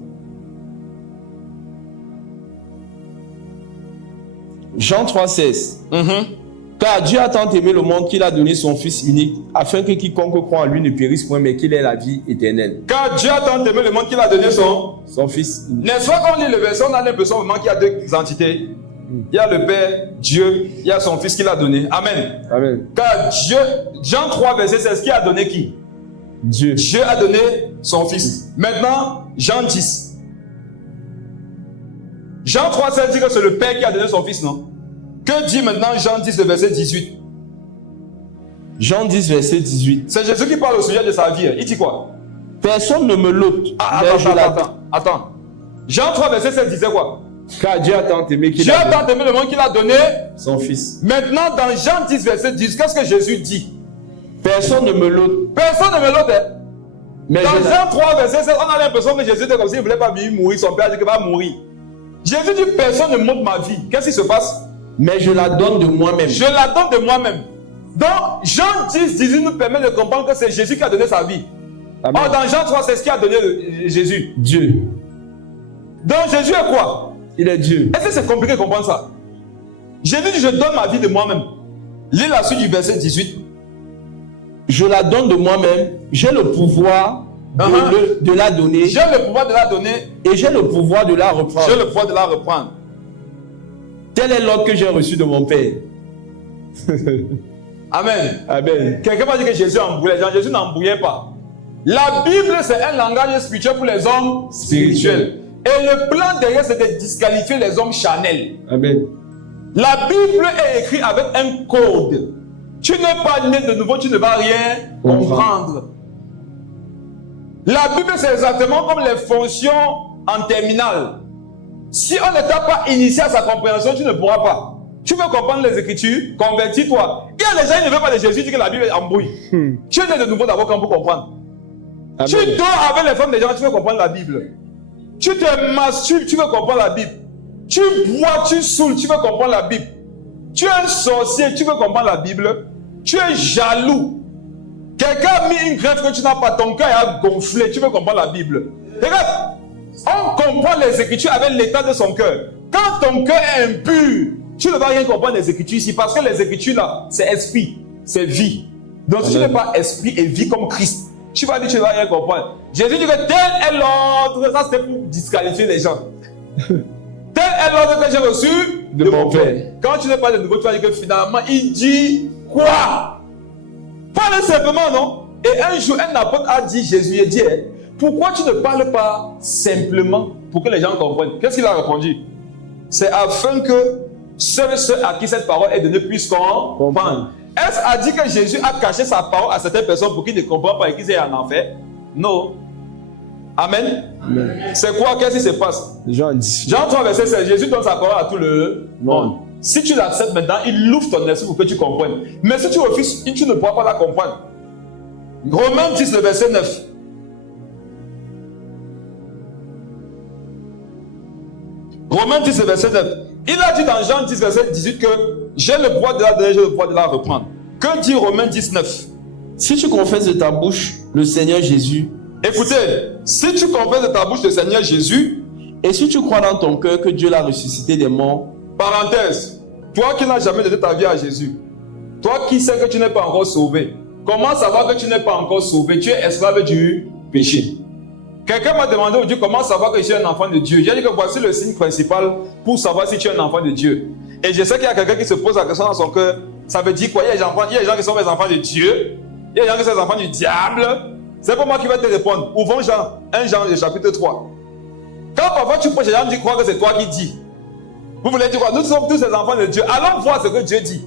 Jean 3, 16. Car Dieu a tant aimé le monde qu'il a donné son Fils unique, afin que quiconque croit en lui ne périsse point, mais qu'il ait la vie éternelle. Car Dieu a tant aimé le monde qu'il a donné son Fils unique. N'est-ce pas quand on lit le verset, on a l'impression vraiment qu'il y a deux entités. Il y a le Père, Dieu, il y a son Fils qu'il a donné. Amen. Amen. Car Dieu, Jean 3, verset 16, qui a donné qui? Dieu. Dieu a donné son Fils. Maintenant, Jean 10. Jean 3, 16 dit que c'est le Père qui a donné son Fils, non? Que dit maintenant Jean 10, verset 18? Jean 10, verset 18. C'est Jésus qui parle au sujet de sa vie. Il dit quoi? Personne ne me l'ôte. Attends. Jean 3, verset 16 disait quoi? Car Dieu a tant aimé Dieu a tant aimé le monde qu'il a donné son Fils. Maintenant, dans Jean 10, verset 10, qu'est-ce que Jésus dit? Personne ne me l'ôte. Personne ne me l'ôte. Mais dans Jean 3, verset 16, on a l'impression que Jésus était comme s'il ne voulait pas mourir. Son Père a dit qu'il va mourir. Jésus dit, personne ne m'ôte ma vie. Qu'est-ce qui se passe? Mais je la donne de moi-même. Je la donne de moi-même. Donc, Jean 10, 18 nous permet de comprendre que c'est Jésus qui a donné sa vie. Amen. Or, dans Jean 3, c'est ce qui a donné Jésus. Dieu. Donc, Jésus est quoi? Il est Dieu. Est-ce que c'est compliqué de comprendre ça? Jésus dit, je donne ma vie de moi-même. Lis la suite du verset 18. Je la donne de moi-même. J'ai le pouvoir de la donner. J'ai le pouvoir de la donner. Et j'ai le pouvoir de la reprendre. J'ai le pouvoir de la reprendre. Tel est l'ordre que j'ai reçu de mon Père. Amen. Amen. Quelqu'un va dire que Jésus embrouillait. Jésus n'embrouillait pas. La Bible, c'est un langage spirituel pour les hommes spirituels. Et le plan derrière, c'est de disqualifier les hommes charnels. Amen. La Bible est écrite avec un code. Tu n'es pas né de nouveau, tu ne vas rien comprendre. La Bible, c'est exactement comme les fonctions en terminale. Si on ne t'a pas initié à sa compréhension, tu ne pourras pas. Tu veux comprendre les Écritures, convertis-toi. Il y a des gens qui ne veulent pas de Jésus, disent que la Bible est embrouille. Tu es né de nouveau d'abord quand pour comprendre. Amen. Tu dors avec les femmes des gens, tu veux comprendre la Bible. Tu te masturbes, tu veux comprendre la Bible. Tu bois, tu saoules, tu veux comprendre la Bible. Tu es un sorcier, tu veux comprendre la Bible. Tu es jaloux. Quelqu'un a mis une greffe que tu n'as pas, ton cœur a gonflé, tu veux comprendre la Bible. Regarde, on comprend les Écritures avec l'état de son cœur. Quand ton cœur est impur, tu ne vas rien comprendre des Écritures ici, parce que les Écritures là, c'est esprit, c'est vie. Donc si tu n'es pas esprit et vie comme Christ, tu vas dire que tu ne vas rien comprendre. Jésus dit que tel est l'ordre, ça c'était pour disqualifier les gens. Tel est l'ordre que j'ai reçu de mon Père. Quand tu n'es pas de nouveau, tu vas dire que finalement, il dit quoi? Parle simplement, non? Et un jour, un apôtre a dit, Jésus a dit, pourquoi tu ne parles pas simplement pour que les gens comprennent? Qu'est-ce qu'il a répondu? C'est afin que seuls ceux à qui cette parole est donnée puissent comprendre. Est-ce a dit que Jésus a caché sa parole à certaines personnes pour qu'ils ne comprennent pas et qu'ils aient un enfer? Non. Amen. Amen. C'est quoi? Qu'est-ce qui se passe? Jean 3, verset 16. Jésus donne sa parole à tout le monde. Si tu l'acceptes maintenant, il ouvre ton esprit pour que tu comprennes. Mais si tu refuses, tu ne pourras pas la comprendre. Romains 10, le verset 9. Romains 10, le verset 9. Il a dit dans Jean 10, verset 18 que j'ai le droit de la donner, j'ai le droit de la reprendre. Que dit Romains 19? Si tu confesses de ta bouche le Seigneur Jésus. Écoutez, si tu confesses de ta bouche le Seigneur Jésus. Et si tu crois dans ton cœur que Dieu l'a ressuscité des morts. Parenthèse, toi qui n'as jamais donné ta vie à Jésus, toi qui sais que tu n'es pas encore sauvé, comment savoir que tu n'es pas encore sauvé? Tu es esclave du péché. Quelqu'un m'a demandé aujourd'hui comment savoir que je suis un enfant de Dieu. J'ai dit que voici le signe principal pour savoir si tu es un enfant de Dieu. Et je sais qu'il y a quelqu'un qui se pose la question dans son cœur. Ça veut dire quoi? Il y a des gens qui sont les enfants de Dieu. Il y a des gens qui sont les enfants du diable. C'est pas moi qui vais te répondre. Ouvrons Jean, 1 Jean, le chapitre 3. Quand parfois tu prêches, les gens croient que c'est toi qui dis. Vous voulez dire quoi? Nous sommes tous les enfants de Dieu. Allons voir ce que Dieu dit.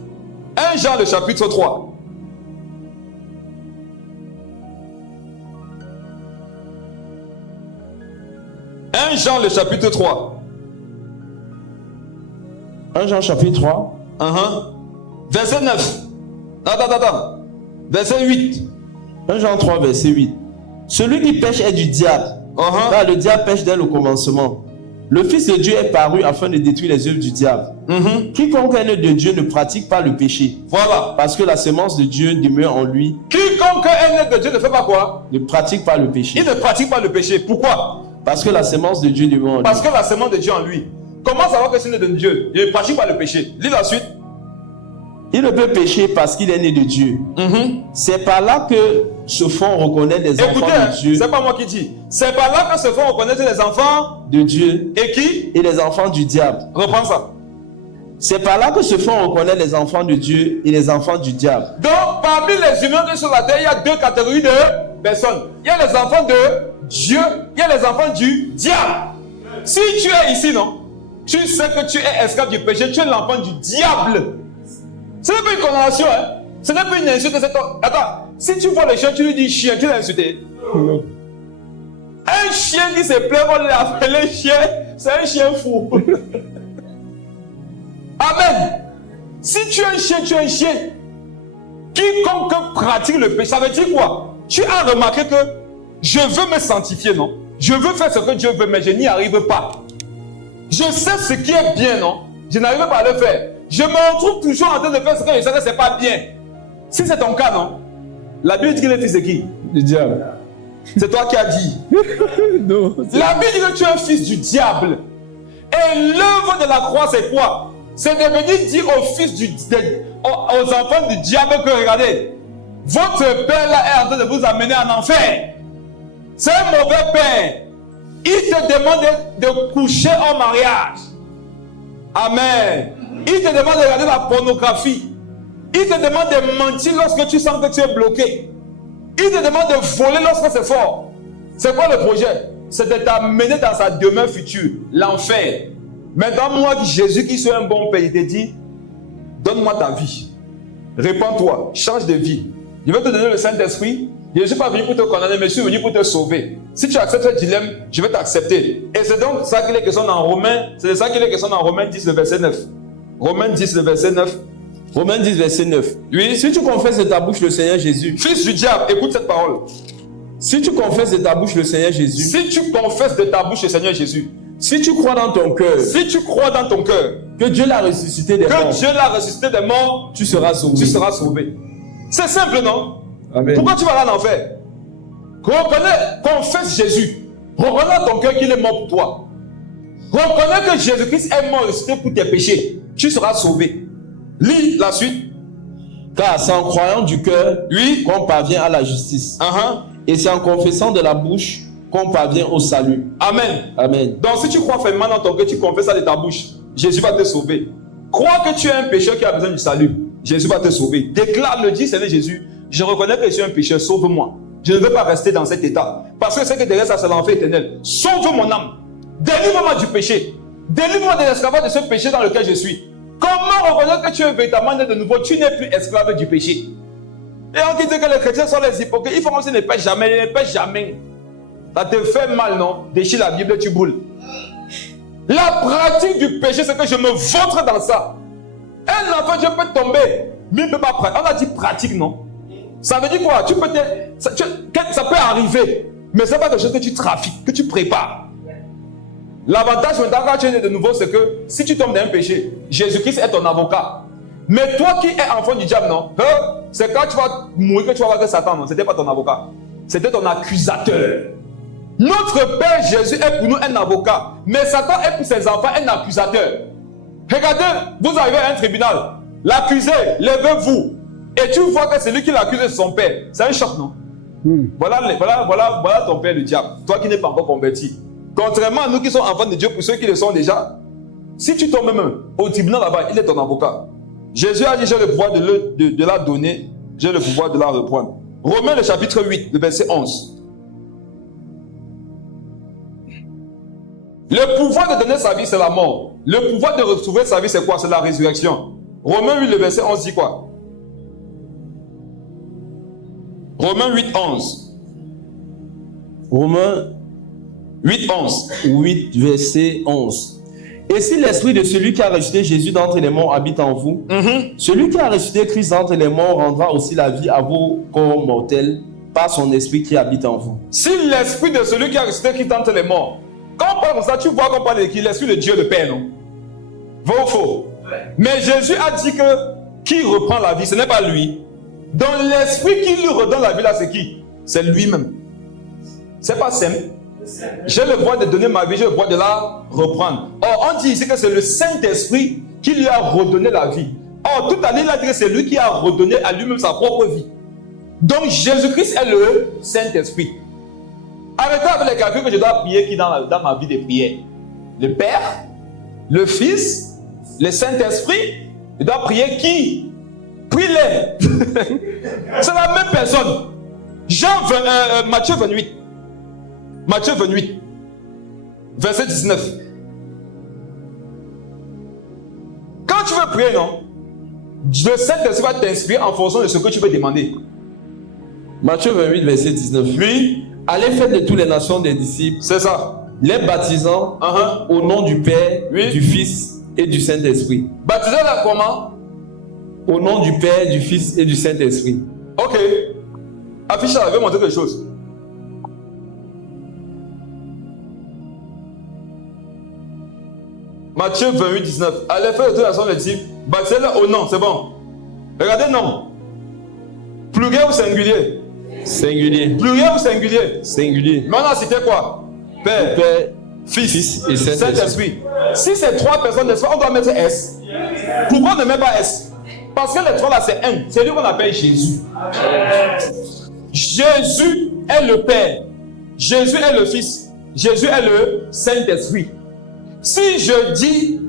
1 Jean, le chapitre 3. Jean, le chapitre 3. 1 Jean, chapitre 3. Verset 9. Attends. Verset 8. 1 Jean 3, verset 8. Celui qui pêche est du diable. Car le diable pêche dès le commencement. Le Fils de Dieu est paru afin de détruire les œuvres du diable. Quiconque est né de Dieu ne pratique pas le péché. Voilà. Parce que la semence de Dieu demeure en lui. Quiconque est né de Dieu ne fait pas quoi? Ne pratique pas le péché. Il ne pratique pas le péché. Pourquoi? Parce que la semence de Dieu demeure en lui. Parce que la semence de Dieu en lui. Comment savoir que c'est né de Dieu? Il ne pratique pas le péché. Lis la suite. Il ne peut pécher parce qu'il est né de Dieu. C'est par là que se font reconnaître les enfants de Dieu. C'est pas moi qui dis. C'est par là que se font reconnaître les enfants de Dieu. Et qui? Et les enfants du diable. Reprends ça. C'est par là que se font reconnaître les enfants de Dieu et les enfants du diable. Donc, parmi les humains qui sont sur la terre, il y a deux catégories de personnes. Il y a les enfants de Dieu, il y a les enfants du diable. Si tu es ici, non? Tu sais que tu es esclave du péché, tu es l'enfant du diable. Ce n'est pas une condamnation, hein? Ce n'est pas une insulte. Attends, si tu vois le chien, tu lui dis chien, tu l'as insulté. Non. Un chien qui se plaît, on l'a appelé chien, c'est un chien fou. Amen. Si tu es un chien, tu es un chien. Quiconque pratique le péché, ça veut dire quoi? Tu as remarqué que je veux me sanctifier, non? Je veux faire ce que Dieu veut, mais je n'y arrive pas. Je sais ce qui est bien, non? Je n'arrive pas à le faire. Je me retrouve toujours en train de faire ce que je sais que ce n'est pas bien. Si c'est ton cas, non? La Bible dit qu'il est fils de qui? Du diable. C'est toi qui as dit. Non. La Bible dit que tu es un fils du diable. Et l'œuvre de la croix, c'est quoi? C'est de venir dire aux enfants du diable que regardez, votre père là est en train de vous amener en enfer. C'est un mauvais père. Il te demande de coucher en mariage. Amen. Il te demande de regarder la pornographie. Il te demande de mentir lorsque tu sens que tu es bloqué. Il te demande de voler lorsque c'est fort. C'est quoi le projet? c'est de t'amener dans sa demeure future, l'enfer. Maintenant, moi, Jésus qui suis un bon père, il te dit, donne-moi ta vie. Répands-toi, change de vie. Je vais te donner le Saint-Esprit. Je ne suis pas venu pour te condamner, mais je suis venu pour te sauver. Si tu acceptes ce dilemme, je vais t'accepter. Et c'est donc ça qu'il est question dans Romains. C'est de ça qu'il est question dans Romains 10, le verset 9. Romains 10, le verset 9. Romains 10, verset 9. Oui. Si tu confesses de ta bouche le Seigneur Jésus. Fils du diable, écoute cette parole. Si tu confesses de ta bouche le Seigneur Jésus. Si tu confesses de ta bouche le Seigneur Jésus. Si tu crois dans ton cœur. Si tu crois dans ton cœur. Que Dieu l'a ressuscité des morts. Que Dieu l'a ressuscité des morts. Tu seras sauvé. Tu seras sauvé. C'est simple, non? Amen. Pourquoi tu vas aller en enfer? Reconnais, confesse Jésus. Reconnais dans ton cœur qu'il est mort pour toi. Reconnais que Jésus-Christ est mort ressuscité pour tes péchés. Tu seras sauvé. Lis la suite. Car c'est en croyant du cœur oui, qu'on parvient à la justice. Et c'est en confessant de la bouche qu'on parvient au salut. Amen. Amen. Donc si tu crois fermement dans ton cœur, tu confesses ça de ta bouche, Jésus va te sauver. Crois que tu es un pécheur qui a besoin du salut. Jésus va te sauver. Déclare-le, dis Seigneur Jésus, je reconnais que je suis un pécheur, sauve-moi. Je ne veux pas rester dans cet état. Parce que ce que derrière ça, c'est l'enfer éternel. Sauve mon âme. Délivre-moi du péché. Délivre-moi de l'esclavage de ce péché dans lequel je suis. Comment reconnaître que tu es véritablement né de nouveau? Tu n'es plus esclave du péché. Et on dit que les chrétiens sont les hypocrites. Ils font comme s'ils ne pêchent jamais. Ils ne pêchent jamais. Ça te fait mal, non? Déchire la Bible et tu boules. La pratique du péché, c'est que je me vautre dans ça. Un enfant, Dieu peut tomber, mais il ne peut pas pratiquer. On a dit pratique, non? Ça veut dire quoi? Ça peut arriver, mais ce n'est pas quelque chose que tu trafiques, que tu prépares. L'avantage maintenant quand tu es né de nouveau, c'est que si tu tombes dans un péché, Jésus-Christ est ton avocat. Mais toi qui es enfant du diable, non? C'est quand tu vas mourir que tu vas voir que Satan, non? Ce n'était pas ton avocat. C'était ton accusateur. Notre Père Jésus est pour nous un avocat, mais Satan est pour ses enfants un accusateur. Regardez, vous arrivez à un tribunal, l'accusé, levez-vous, et tu vois que c'est lui qui l'accuse de son père. C'est un choc, non? Voilà ton père, le diable, toi qui n'es pas encore converti. Contrairement à nous qui sommes enfants de Dieu, pour ceux qui le sont déjà, si tu tombes même au tribunal là-bas, il est ton avocat. Jésus a dit, j'ai le pouvoir de la donner, j'ai le pouvoir de la reprendre. Romains le chapitre 8, le verset 11. Le pouvoir de donner sa vie, c'est la mort. Le pouvoir de retrouver sa vie, c'est quoi? C'est la résurrection. Romains 8, le verset 11 dit quoi? Romains 8, 11. Romains 8, 11. 8, verset 11. Et si l'esprit de celui qui a ressuscité Jésus d'entre les morts habite en vous, celui qui a ressuscité Christ d'entre les morts rendra aussi la vie à vos corps mortels par son esprit qui habite en vous. Si l'esprit de celui qui a ressuscité Christ d'entre les morts, quand on parle comme ça, tu vois qu'on parle de qui? L'esprit de Dieu le Père, non? Vrai ou faux? Mais Jésus a dit que qui reprend la vie, ce n'est pas lui. Dans l'esprit qui lui redonne la vie là, c'est qui? C'est lui-même. C'est pas simple. J'ai le droit de donner ma vie, j'ai le droit de la reprendre. Or, on dit ici que c'est le Saint-Esprit qui lui a redonné la vie. Or, tout à l'heure, il a dit que c'est lui qui a redonné à lui-même sa propre vie. Donc, Jésus-Christ est le Saint-Esprit. Arrêtez avec les calculs que je dois prier qui dans ma vie de prière. Le Père, le Fils, le Saint-Esprit. Je dois prier qui? Prie-les. C'est la même personne. Matthieu 28. Matthieu 28. Verset 19. Quand tu veux prier, non? Le Saint-Esprit va t'inspirer en fonction de ce que tu veux demander. Matthieu 28, verset 19. Oui. Allez faire de toutes les nations des disciples. C'est ça. Les baptisant au nom du Père, oui, du Fils et du Saint-Esprit. Baptiser là comment? Au nom du Père, du Fils et du Saint-Esprit. Ok. Affiche ça, je vais montrer quelque chose. Matthieu 28, 19. Allez faire de toutes les nations des disciples. Baptisez là au nom, c'est bon. Regardez non. Pluriel ou singulier? Singulier. Pluriel ou singulier? Singulier. Mais on a cité quoi? Père, Fils et Saint-Esprit. Si c'est trois personnes, n'est-ce pas, on doit mettre S. Pourquoi on ne met pas S? Parce que les trois là, c'est un. C'est lui qu'on appelle Jésus. Jésus est le Père. Jésus est le Fils. Jésus est le Saint-Esprit. Si je dis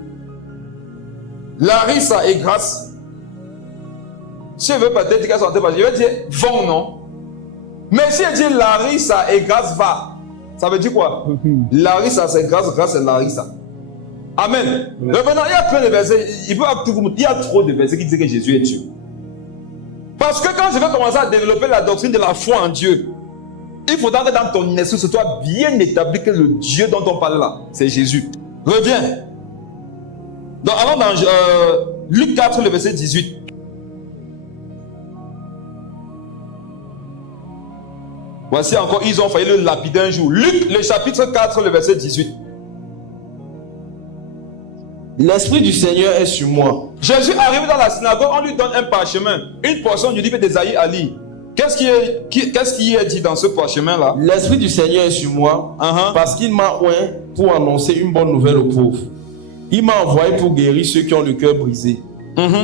Larissa et Grâce, si je veux pas dire qu'elles sont en je vais dire vont, non? Mais si je dis Larissa et Grâce va, Ça veut dire quoi? Larissa, c'est grâce, grâce, c'est Larissa. Amen. Maintenant, il y a plein de versets. Il y a trop de versets qui disent que Jésus est Dieu. Parce que quand je vais commencer à développer la doctrine de la foi en Dieu, il faudra que dans ton esprit, ce soit bien établi que le Dieu dont on parle là, c'est Jésus. Reviens. Donc, allons dans Luc 4, le verset 18. Voici encore, ils ont failli le lapider un jour. Luc, le chapitre 4, le verset 18. L'Esprit du Seigneur est sur moi. Jésus arrive dans la synagogue, on lui donne un parchemin, une portion du livre d'Ésaïe à lire. Qu'est-ce qui est dit dans ce parchemin-là? L'Esprit du Seigneur est sur moi, parce qu'il m'a oint pour annoncer une bonne nouvelle aux pauvres. Il m'a envoyé pour guérir ceux qui ont le cœur brisé,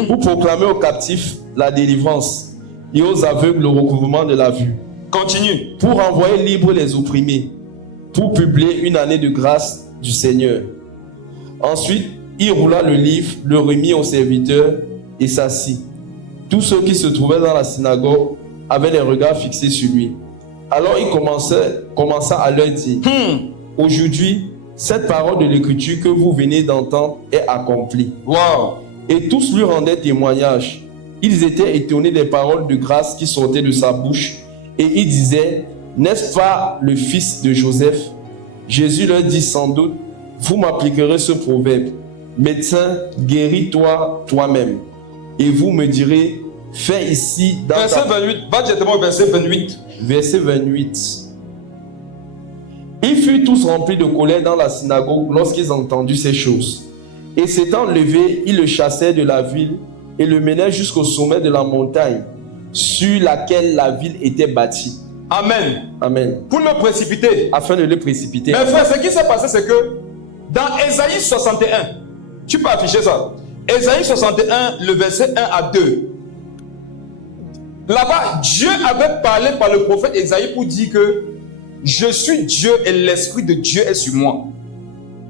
pour proclamer aux captifs la délivrance et aux aveugles le recouvrement de la vue. Continue. Pour envoyer libres les opprimés, pour publier une année de grâce du Seigneur. Ensuite, il roula le livre, le remit aux serviteurs et s'assit. Tous ceux qui se trouvaient dans la synagogue avaient les regards fixés sur lui. Alors il commença à leur dire, aujourd'hui, cette parole de l'écriture que vous venez d'entendre est accomplie. Wow. Et tous lui rendaient témoignage. Ils étaient étonnés des paroles de grâce qui sortaient de sa bouche. Et ils disaient, n'est-ce pas le fils de Joseph? Jésus leur dit sans doute, vous m'appliquerez ce proverbe. Médecin, guéris-toi toi-même. Et vous me direz, fais ici dans verset 28, va directement au verset 28. Verset 28. Ils furent tous remplis de colère dans la synagogue lorsqu'ils entendirent ces choses. Et s'étant levés, ils le chassèrent de la ville et le menèrent jusqu'au sommet de la montagne sur laquelle la ville était bâtie. Amen. Amen. Pour le précipiter. Afin de le précipiter. Mais frère, ce qui s'est passé, c'est que dans Ésaïe 61, tu peux afficher ça. Ésaïe 61, le verset 1 à 2. Là-bas, Dieu avait parlé par le prophète Ésaïe pour dire que je suis Dieu et l'Esprit de Dieu est sur moi.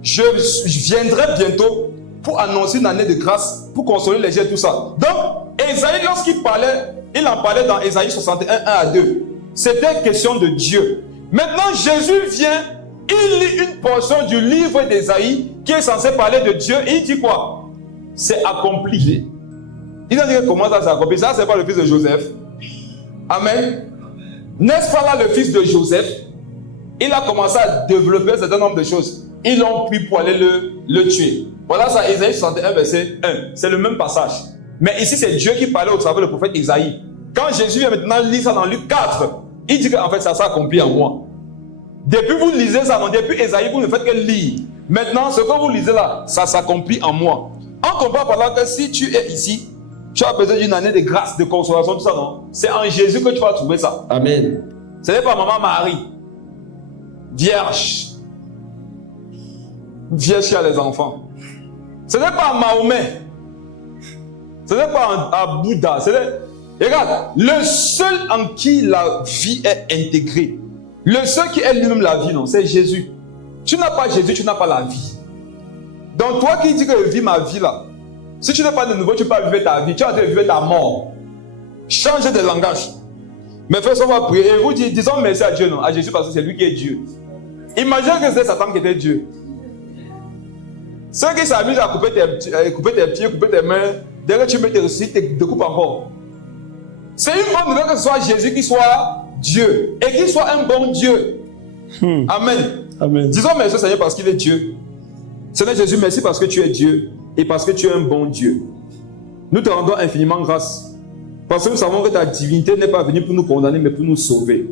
Je viendrai bientôt pour annoncer une année de grâce, pour consoler les gens et tout ça. Donc, Ésaïe, lorsqu'il parlait, il en parlait dans Ésaïe 61, 1 à 2. C'était question de Dieu. Maintenant, Jésus vient, il lit une portion du livre d'Ésaïe qui est censé parler de Dieu et il dit quoi? C'est accompli. Il a dit comment ça s'est accompli? Ça, c'est pas le fils de Joseph. Amen. N'est-ce pas là le fils de Joseph? Il a commencé à développer un certain nombre de choses. Ils l'ont pris pour aller le tuer. Voilà ça, Ésaïe 61, verset 1. C'est le même passage. Mais ici, c'est Dieu qui parlait au travers du prophète Ésaïe. Quand Jésus vient maintenant lire ça dans Luc 4, il dit qu'en fait, ça s'est accompli en moi. Depuis vous lisez ça, non, depuis Ésaïe, vous ne faites que lire. Maintenant, ce que vous lisez là, ça s'accomplit en moi. On comprend par là que si tu es ici, tu as besoin d'une année de grâce, de consolation, tout ça, non? C'est en Jésus que tu vas trouver ça. Amen. Ce n'est pas maman Marie, vierge qui a les enfants. Ce n'est pas Mahomet. Ce n'est pas un Bouddha. Regarde, le seul en qui la vie est intégrée, le seul qui est lui-même la vie, non, c'est Jésus. Tu n'as pas Jésus, tu n'as pas la vie. Donc toi qui dis que je vis ma vie là, si tu n'as pas de nouveau, tu ne peux pas vivre ta vie, tu es en train de vivre ta mort. Change de langage. Mais frère, on va prier et vous disons merci à Dieu, non, à Jésus parce que c'est lui qui est Dieu. Imagine que c'était Satan qui était Dieu. Ceux qui s'amusent à couper tes pieds, couper tes mains, dès que tu mets tes récits, tu te coupes encore. C'est une bonne nouvelle que ce soit Jésus qui soit Dieu et qu'il soit un bon Dieu. Amen. Amen. Disons merci Seigneur parce qu'il est Dieu. Seigneur Jésus, merci parce que tu es Dieu et parce que tu es un bon Dieu. Nous te rendons infiniment grâce parce que nous savons que ta divinité n'est pas venue pour nous condamner mais pour nous sauver.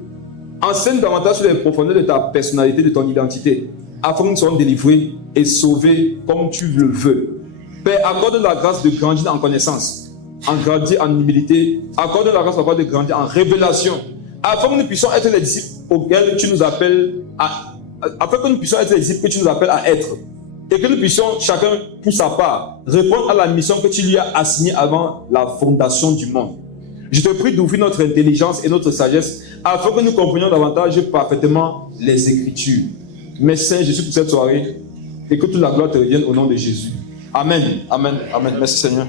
Enseigne davantage sur les profondeurs de ta personnalité, de ton identité, afin que nous soyons délivrés et sauvés comme tu le veux. Père, accorde la grâce de grandir en connaissance, en grandir en humilité, accorde la grâce de grandir en révélation, afin que nous puissions être les disciples auxquels tu nous appelles afin que nous puissions être les disciples que tu nous appelles à être, et que nous puissions chacun pour sa part répondre à la mission que tu lui as assignée avant la fondation du monde. Je te prie d'ouvrir notre intelligence et notre sagesse afin que nous comprenions davantage parfaitement les Écritures. Merci Seigneur Jésus pour cette soirée et que toute la gloire te revienne au nom de Jésus. Amen. Amen. Amen. Merci Seigneur.